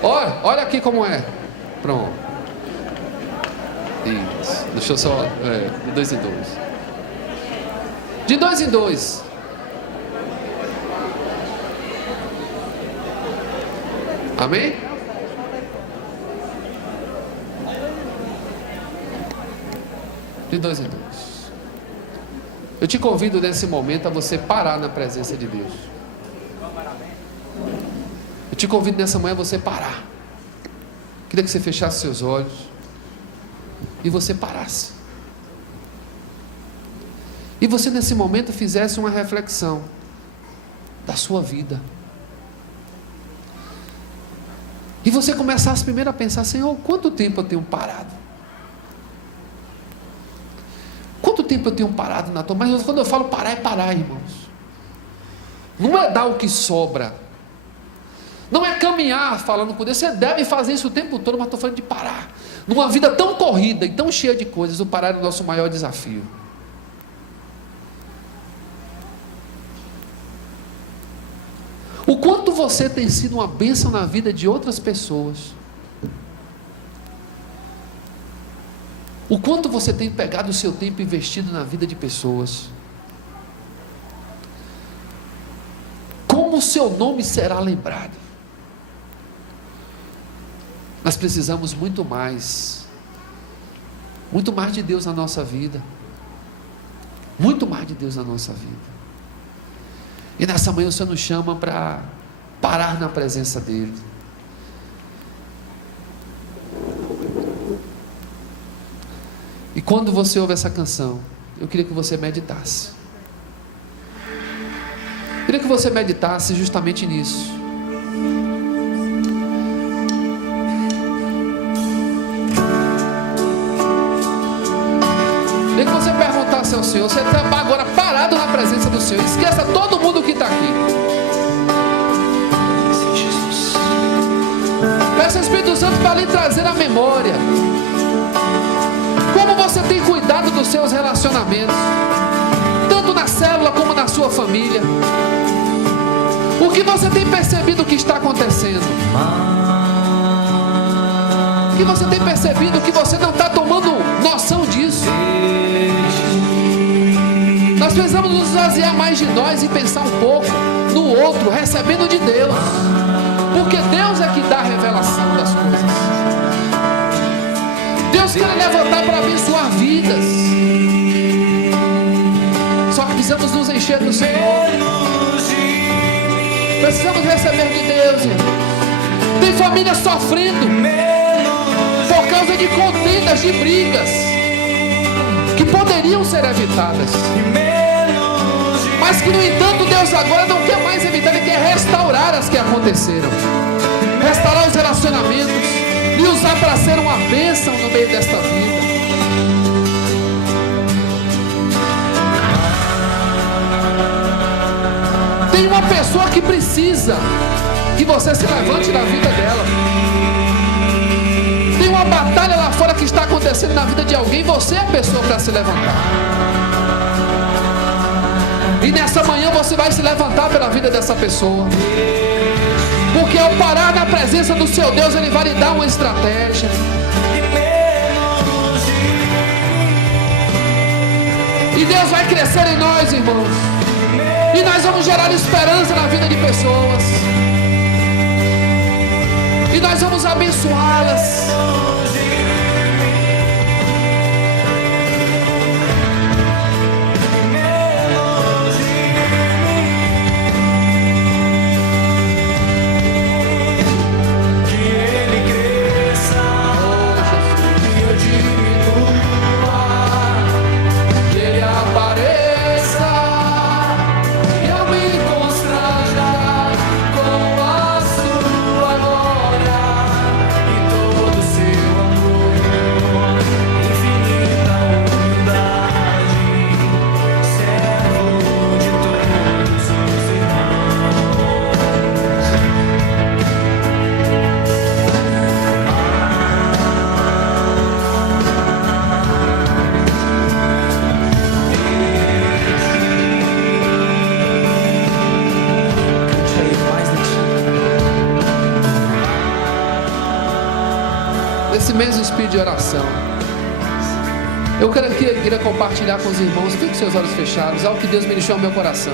Olha aqui como é. Pronto. Isso. Deixa eu só. De 2 em 2. De 2 em 2. Amém? De 2 em 2. Eu te convido nesse momento a você parar na presença de Deus. Eu te convido nessa manhã a você parar. Queria que você fechasse seus olhos e você parasse. E você nesse momento fizesse uma reflexão da sua vida. E você começasse primeiro a pensar: Senhor, quanto tempo eu tenho parado? Quanto tempo eu tenho parado na tua... Mas quando eu falo parar, é parar, irmãos. Não é dar o que sobra. Não é caminhar falando com Deus. Você deve fazer isso o tempo todo, mas estou falando de parar. Numa vida tão corrida e tão cheia de coisas, o parar é o nosso maior desafio. O quanto você tem sido uma bênção na vida de outras pessoas. O quanto você tem pegado o seu tempo e investido na vida de pessoas. Como o seu nome será lembrado. Nós precisamos muito mais de Deus na nossa vida, muito mais de Deus na nossa vida. E nessa manhã o Senhor nos chama para parar na presença dEle. E quando você ouve essa canção, eu queria que você meditasse. Eu queria que você meditasse justamente nisso. Eu queria que você perguntasse ao Senhor. Você está agora parado na presença do Senhor. Esqueça todo mundo que está aqui. Peça ao Espírito Santo Santo vai lhe trazer a memória. Como você tem cuidado dos seus relacionamentos, tanto na célula como na sua família. O que você tem percebido que está acontecendo? O que você tem percebido que você não está tomando noção disso? Nós precisamos nos esvaziar mais de nós e pensar um pouco no outro, recebendo de Deus. Porque Deus é que dá a revelação das coisas. Deus quer levantar para abençoar vidas. Só que precisamos nos encher do Senhor. Precisamos receber de Deus, irmão. Tem família sofrendo por causa de contendas, de brigas que poderiam ser evitadas, mas que no entanto Deus agora não quer mais evitar. Ele quer restaurar as que aconteceram, restaurar os relacionamentos e usar para ser uma bênção no meio desta vida. Tem uma pessoa que precisa que você se levante na vida dela. Tem uma batalha lá fora que está acontecendo na vida de alguém. Você é a pessoa para se levantar. E nessa manhã você vai se levantar pela vida dessa pessoa. Porque ao parar na presença do seu Deus, Ele vai lhe dar uma estratégia. E Deus vai crescer em nós, irmãos. E nós vamos gerar esperança na vida de pessoas. E nós vamos abençoá-las. Esse mesmo espírito de oração, eu queria compartilhar com os irmãos. Fique com seus olhos fechados. Algo que Deus ministrou ao meu coração.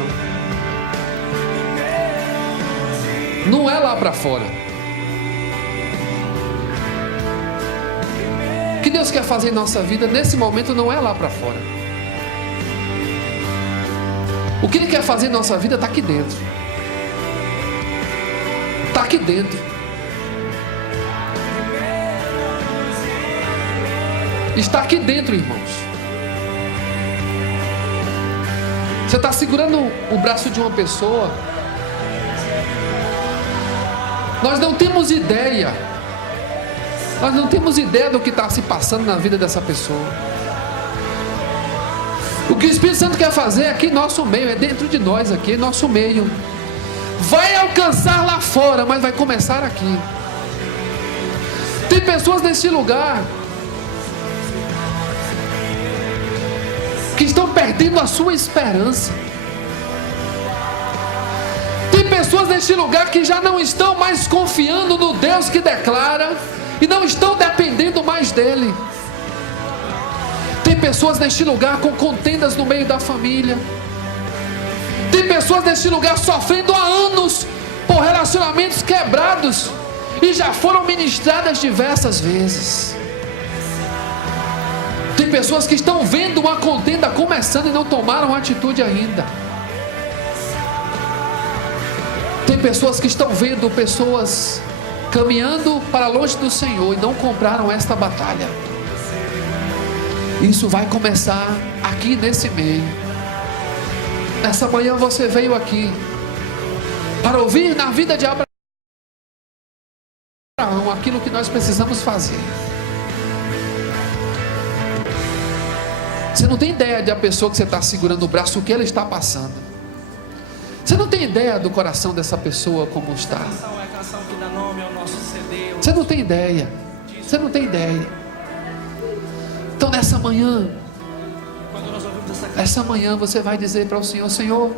Não é lá para fora. O que Deus quer fazer em nossa vida nesse momento não é lá para fora. O que Ele quer fazer em nossa vida está aqui dentro. Está aqui dentro. Está aqui dentro, irmãos. Você está segurando o braço de uma pessoa. Nós não temos ideia. Nós não temos ideia do que está se passando na vida dessa pessoa. O que o Espírito Santo quer fazer aqui em nosso meio, é dentro de nós aqui, em nosso meio. Vai alcançar lá fora, mas vai começar aqui. Tem pessoas nesse lugar que estão perdendo a sua esperança. Tem pessoas neste lugar que já não estão mais confiando no Deus que declara e não estão dependendo mais dele. Tem pessoas neste lugar com contendas no meio da família. Tem pessoas neste lugar sofrendo há anos por relacionamentos quebrados e já foram ministradas diversas vezes. Tem pessoas que estão vendo uma contenda começando e não tomaram atitude ainda. Tem pessoas que estão vendo pessoas caminhando para longe do Senhor e não compraram esta batalha. Isso vai começar aqui nesse meio. Nessa manhã você veio aqui para ouvir na vida de Abraão aquilo que nós precisamos fazer. Você não tem ideia da pessoa que você está segurando o braço, o que ela está passando. Você não tem ideia do coração dessa pessoa como está. É a canção que dá nome ao nosso CD. Você não tem ideia. Você não tem ideia. Então nessa manhã, essa manhã você vai dizer para o Senhor: Senhor,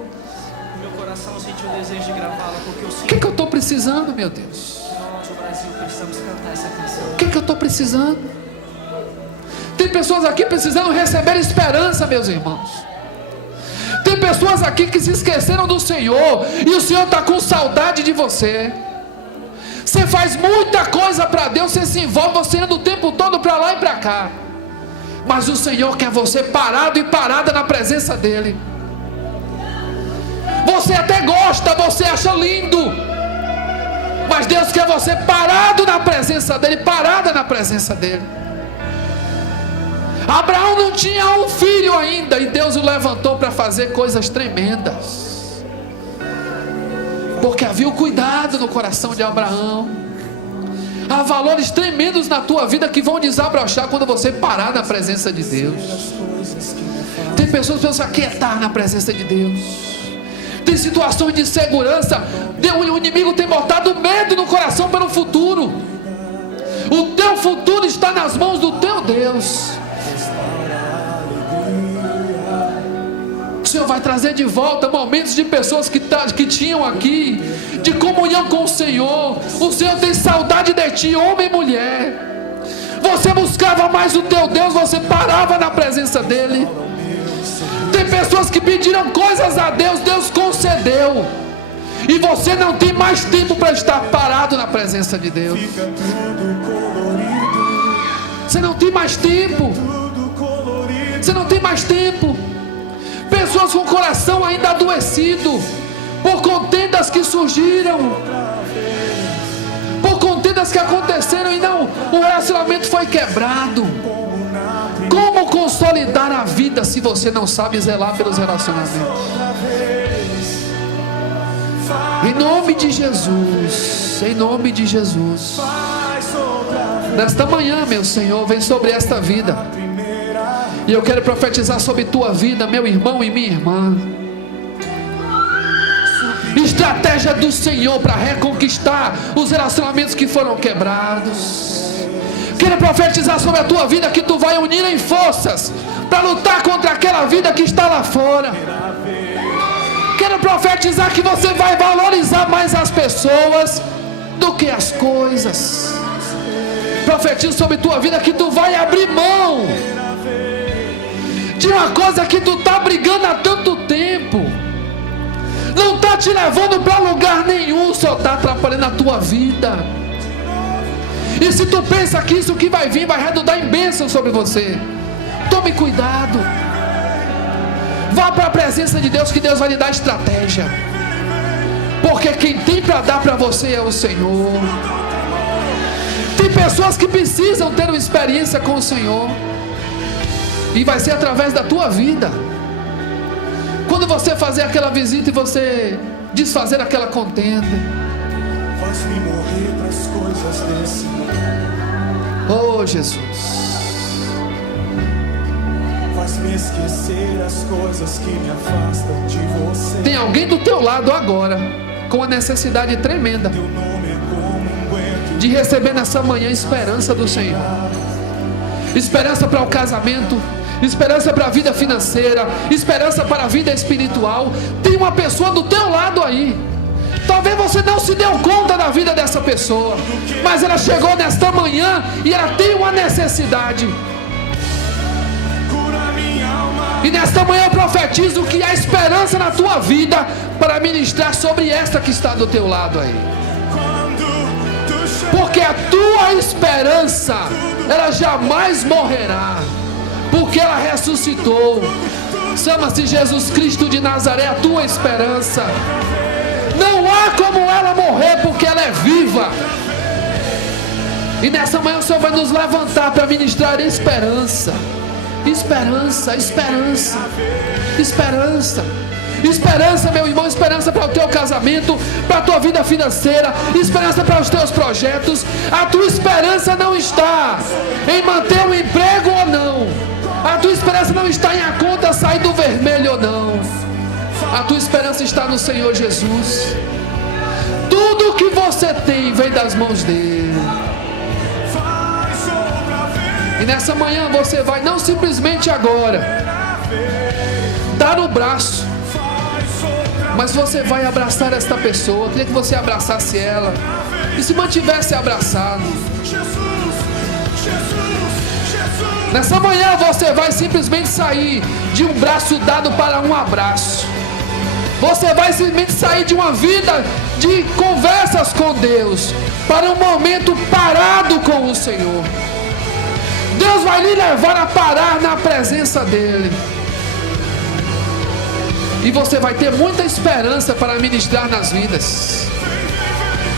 meu coração sentiu o desejo de gravá-la, porque eu sinto. o que eu estou precisando, meu Deus? Nós, o Brasil, precisamos cantar essa canção. O que eu estou precisando? Tem pessoas aqui precisando receber esperança, meus irmãos. Tem pessoas aqui que se esqueceram do Senhor, e o Senhor está com saudade de você. Você faz muita coisa para Deus, você se envolve, você anda o tempo todo para lá e para cá, mas o Senhor quer você parado e parada na presença dEle. Você até gosta, você acha lindo, mas Deus quer você parado na presença dEle, parada na presença dEle. Abraão não tinha um filho ainda, e Deus o levantou para fazer coisas tremendas, porque havia o cuidado no coração de Abraão. Há valores tremendos na tua vida que vão desabrochar quando você parar na presença de Deus. Tem pessoas que pensam que estar na presença de Deus. Tem situações de insegurança. O inimigo tem botado medo no coração pelo futuro. O teu futuro está nas mãos do teu Deus. O Senhor vai trazer de volta momentos de pessoas que tinham aqui, de comunhão com o Senhor. O Senhor tem saudade de ti, homem e mulher. Você buscava mais o teu Deus, você parava na presença dEle. Tem pessoas que pediram coisas a Deus, Deus concedeu, e você não tem mais tempo para estar parado na presença de Deus. Você não tem mais tempo. Você não tem mais tempo. Pessoas com o coração ainda adoecido por contendas que surgiram, por contendas que aconteceram e não, o relacionamento foi quebrado. Como consolidar a vida se você não sabe zelar pelos relacionamentos? Em nome de Jesus, em nome de Jesus, nesta manhã, meu Senhor, vem sobre esta vida. E eu quero profetizar sobre tua vida, meu irmão e minha irmã. Estratégia do Senhor para reconquistar os relacionamentos que foram quebrados. Quero profetizar sobre a tua vida que tu vai unir em forças para lutar contra aquela vida que está lá fora. Quero profetizar que você vai valorizar mais as pessoas do que as coisas. Profetizo sobre tua vida que tu vai abrir mão de uma coisa que tu está brigando há tanto tempo, não está te levando para lugar nenhum, só está atrapalhando a tua vida. E se tu pensa que isso que vai vir vai redundar em bênção sobre você, tome cuidado. Vá para a presença de Deus, que Deus vai lhe dar estratégia, porque quem tem para dar para você é o Senhor. Tem pessoas que precisam ter uma experiência com o Senhor, e vai ser através da tua vida. Quando você fazer aquela visita e você desfazer aquela contenda, faz-me morrer para as coisas desse mundo. Oh Jesus, faz-me esquecer as coisas que me afastam de você. tem alguém do teu lado agora com uma necessidade tremenda Teu nome é como um guento de receber nessa manhã esperança do Senhor. Esperança para o casamento, esperança para a vida financeira, esperança para a vida espiritual. Tem uma pessoa do teu lado aí. Talvez você não se deu conta da vida dessa pessoa, mas ela chegou nesta manhã e ela tem uma necessidade. cura minha alma. E nesta manhã eu profetizo que há esperança na tua vida para ministrar sobre esta que está do teu lado aí. Quando tu chegas, Porque a tua esperança, ela jamais morrerá, porque ela ressuscitou. Chama-se Jesus Cristo de Nazaré, a tua esperança. Não há como ela morrer, porque ela é viva. E nessa manhã o Senhor vai nos levantar para ministrar esperança. Esperança, esperança, esperança. Esperança, meu irmão, esperança para o teu casamento, para a tua vida financeira, esperança para os teus projetos. A tua esperança não está em manter um emprego ou não. A tua esperança não está em a conta sair do vermelho ou não. A tua esperança está no Senhor Jesus. Tudo que você tem vem das mãos dele. E nessa manhã você vai não simplesmente agora dar o braço, mas você vai abraçar esta pessoa. Eu queria que você abraçasse ela e se mantivesse abraçado. Nessa manhã você vai simplesmente sair de um braço dado para um abraço. Você vai simplesmente sair de uma vida de conversas com Deus para um momento parado com o Senhor. Deus vai lhe levar a parar na presença dEle. E você vai ter muita esperança para ministrar nas vidas.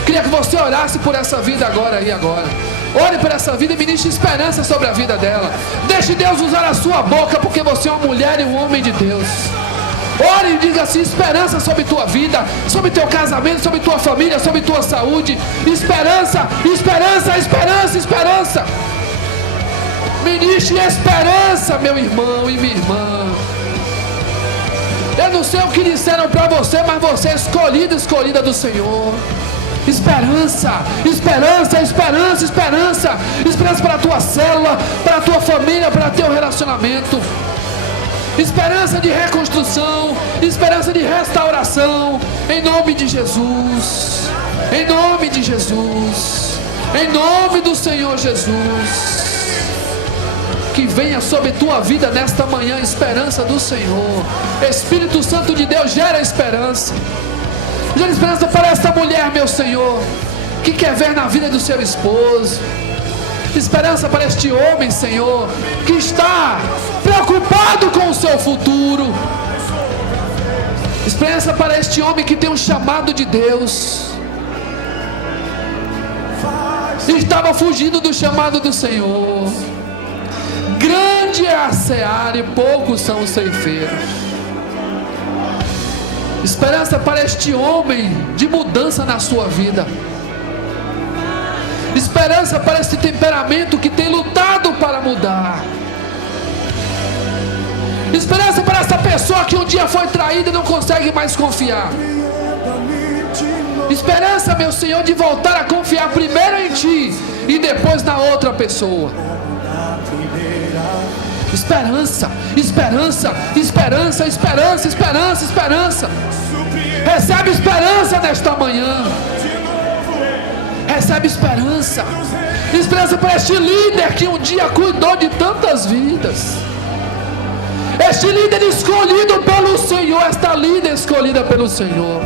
Queria que você orasse por essa vida agora e agora. Ore por essa vida e ministre esperança sobre a vida dela. Deixe Deus usar a sua boca, porque você é uma mulher e um homem de Deus. Ore e diga assim: esperança sobre tua vida, sobre teu casamento, sobre tua família, sobre tua saúde. Esperança, esperança, esperança, esperança. Ministre esperança, meu irmão e minha irmã. Eu não sei o que disseram para você, mas você é escolhido, escolhida do Senhor. Esperança, esperança, esperança, esperança. Esperança para a tua célula, para a tua família, para o teu relacionamento. Esperança de reconstrução, esperança de restauração. Em nome de Jesus, em nome de Jesus, em nome do Senhor Jesus. Que venha sobre tua vida nesta manhã esperança do Senhor. Espírito Santo de Deus, gera esperança. Gera esperança para esta mulher, meu Senhor, que quer ver na vida do seu esposo. Esperança para este homem, Senhor, que está preocupado com o seu futuro. Esperança para este homem que tem um chamado de Deus. Estava fugindo do chamado do Senhor. Grande é a seara e poucos são os ceifeiros. Esperança para este homem de mudança na sua vida. Esperança para este temperamento que tem lutado para mudar. Esperança para essa pessoa que um dia foi traída e não consegue mais confiar. Esperança, meu Senhor, de voltar a confiar primeiro em Ti e depois na outra pessoa. Esperança, esperança, esperança, esperança, esperança, esperança. Recebe esperança nesta manhã. Recebe esperança. Esperança para este líder que um dia cuidou de tantas vidas. Este líder escolhido pelo Senhor, esta líder escolhida pelo Senhor,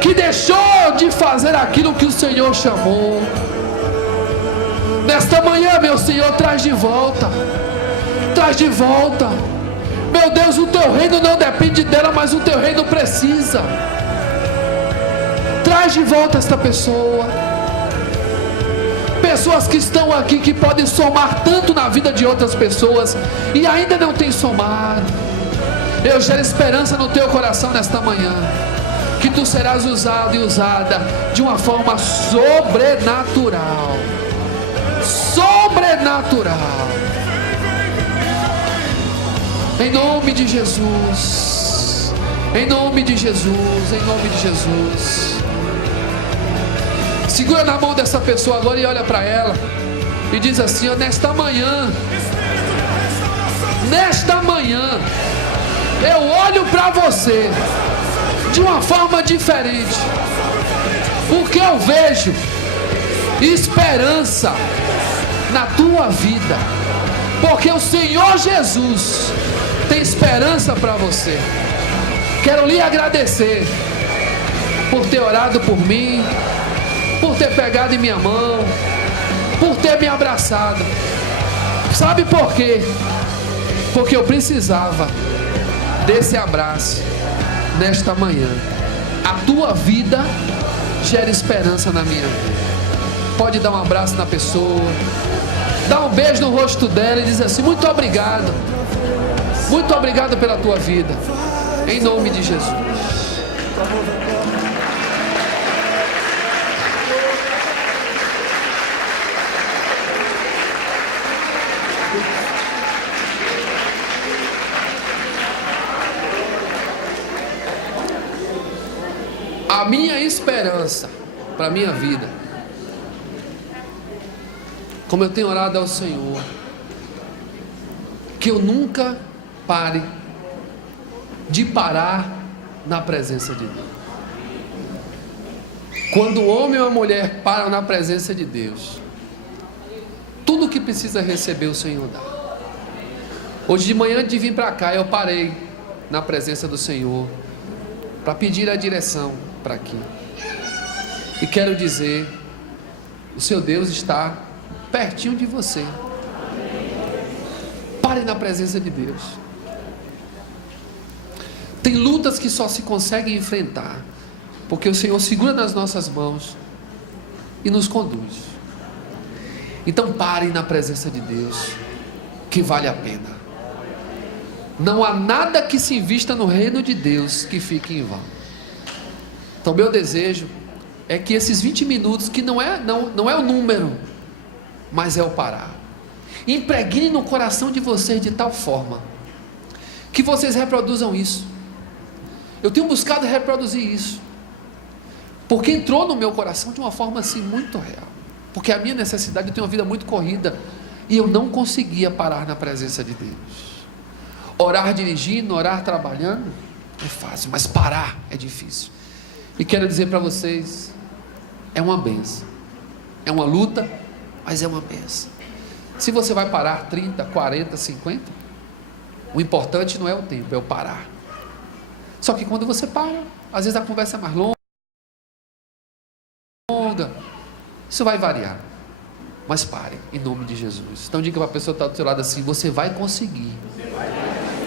que deixou de fazer aquilo que o Senhor chamou. Nesta manhã, meu Senhor, traz de volta. Traz de volta. Meu Deus, o teu reino não depende dela, mas o teu reino precisa. Traz de volta esta pessoa. Pessoas que estão aqui, que podem somar tanto na vida de outras pessoas e ainda não tem somado. Eu gero esperança no teu coração nesta manhã, que tu serás usado e usada de uma forma sobrenatural. Sobrenatural. Em nome de Jesus. Em nome de Jesus. Em nome de Jesus. Segura na mão dessa pessoa agora e olha para ela e diz assim: ó, nesta manhã, eu olho para você de uma forma diferente, porque eu vejo esperança na tua vida, porque o Senhor Jesus tem esperança para você. Quero lhe agradecer por ter orado por mim, por ter pegado em minha mão, por ter me abraçado. Sabe por quê? Porque eu precisava desse abraço nesta manhã. A tua vida gera esperança na minha vida. Pode dar um abraço na pessoa, dá um beijo no rosto dela e diz assim: muito obrigado, muito obrigado pela tua vida, em nome de Jesus. A minha esperança para a minha vida como eu tenho orado ao Senhor, que eu nunca pare de parar na presença de Deus. Quando o homem ou a mulher param na presença de Deus, tudo que precisa receber o Senhor dá. Hoje de manhã, antes de vir para cá, eu parei na presença do Senhor para pedir a direção para aqui. E quero dizer, o seu Deus está pertinho de você. Pare na presença de Deus. Tem lutas que só se conseguem enfrentar porque o Senhor segura nas nossas mãos e nos conduz. Então pare na presença de Deus, que vale a pena. Não há nada que se invista no reino de Deus que fique em vão. Então meu desejo é que esses 20 minutos, que não é o número, mas é o parar, impregne no coração de vocês de tal forma que vocês reproduzam isso. Eu tenho buscado reproduzir isso, porque entrou no meu coração de uma forma assim muito real. Porque a minha necessidade, eu tenho uma vida muito corrida e eu não conseguia parar na presença de Deus. Orar dirigindo, orar trabalhando é fácil, mas parar é difícil. E quero dizer para vocês, é uma benção. É uma luta, mas é uma benção. Se você vai parar 30, 40, 50, o importante não é o tempo, é o parar. Só que quando você para, às vezes a conversa é mais longa, isso vai variar. Mas pare, em nome de Jesus. Então diga para a pessoa que está do seu lado assim: você vai conseguir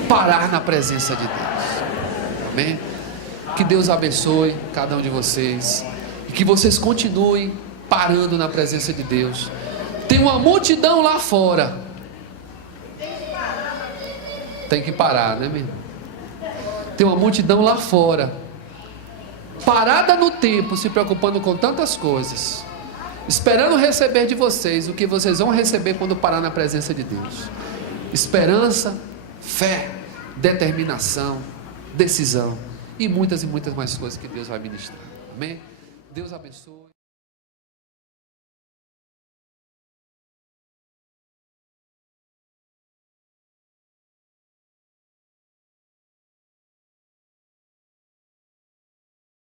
parar na presença de Deus. Amém? Que Deus abençoe cada um de vocês e que vocês continuem parando na presença de Deus. Tem uma multidão lá fora. Tem que parar, né, meu irmão? Tem uma multidão lá fora, parada no tempo, se preocupando com tantas coisas, esperando receber de vocês o que vocês vão receber quando parar na presença de Deus: esperança, fé, determinação, decisão e muitas mais coisas que Deus vai ministrar. Amém? Deus abençoe.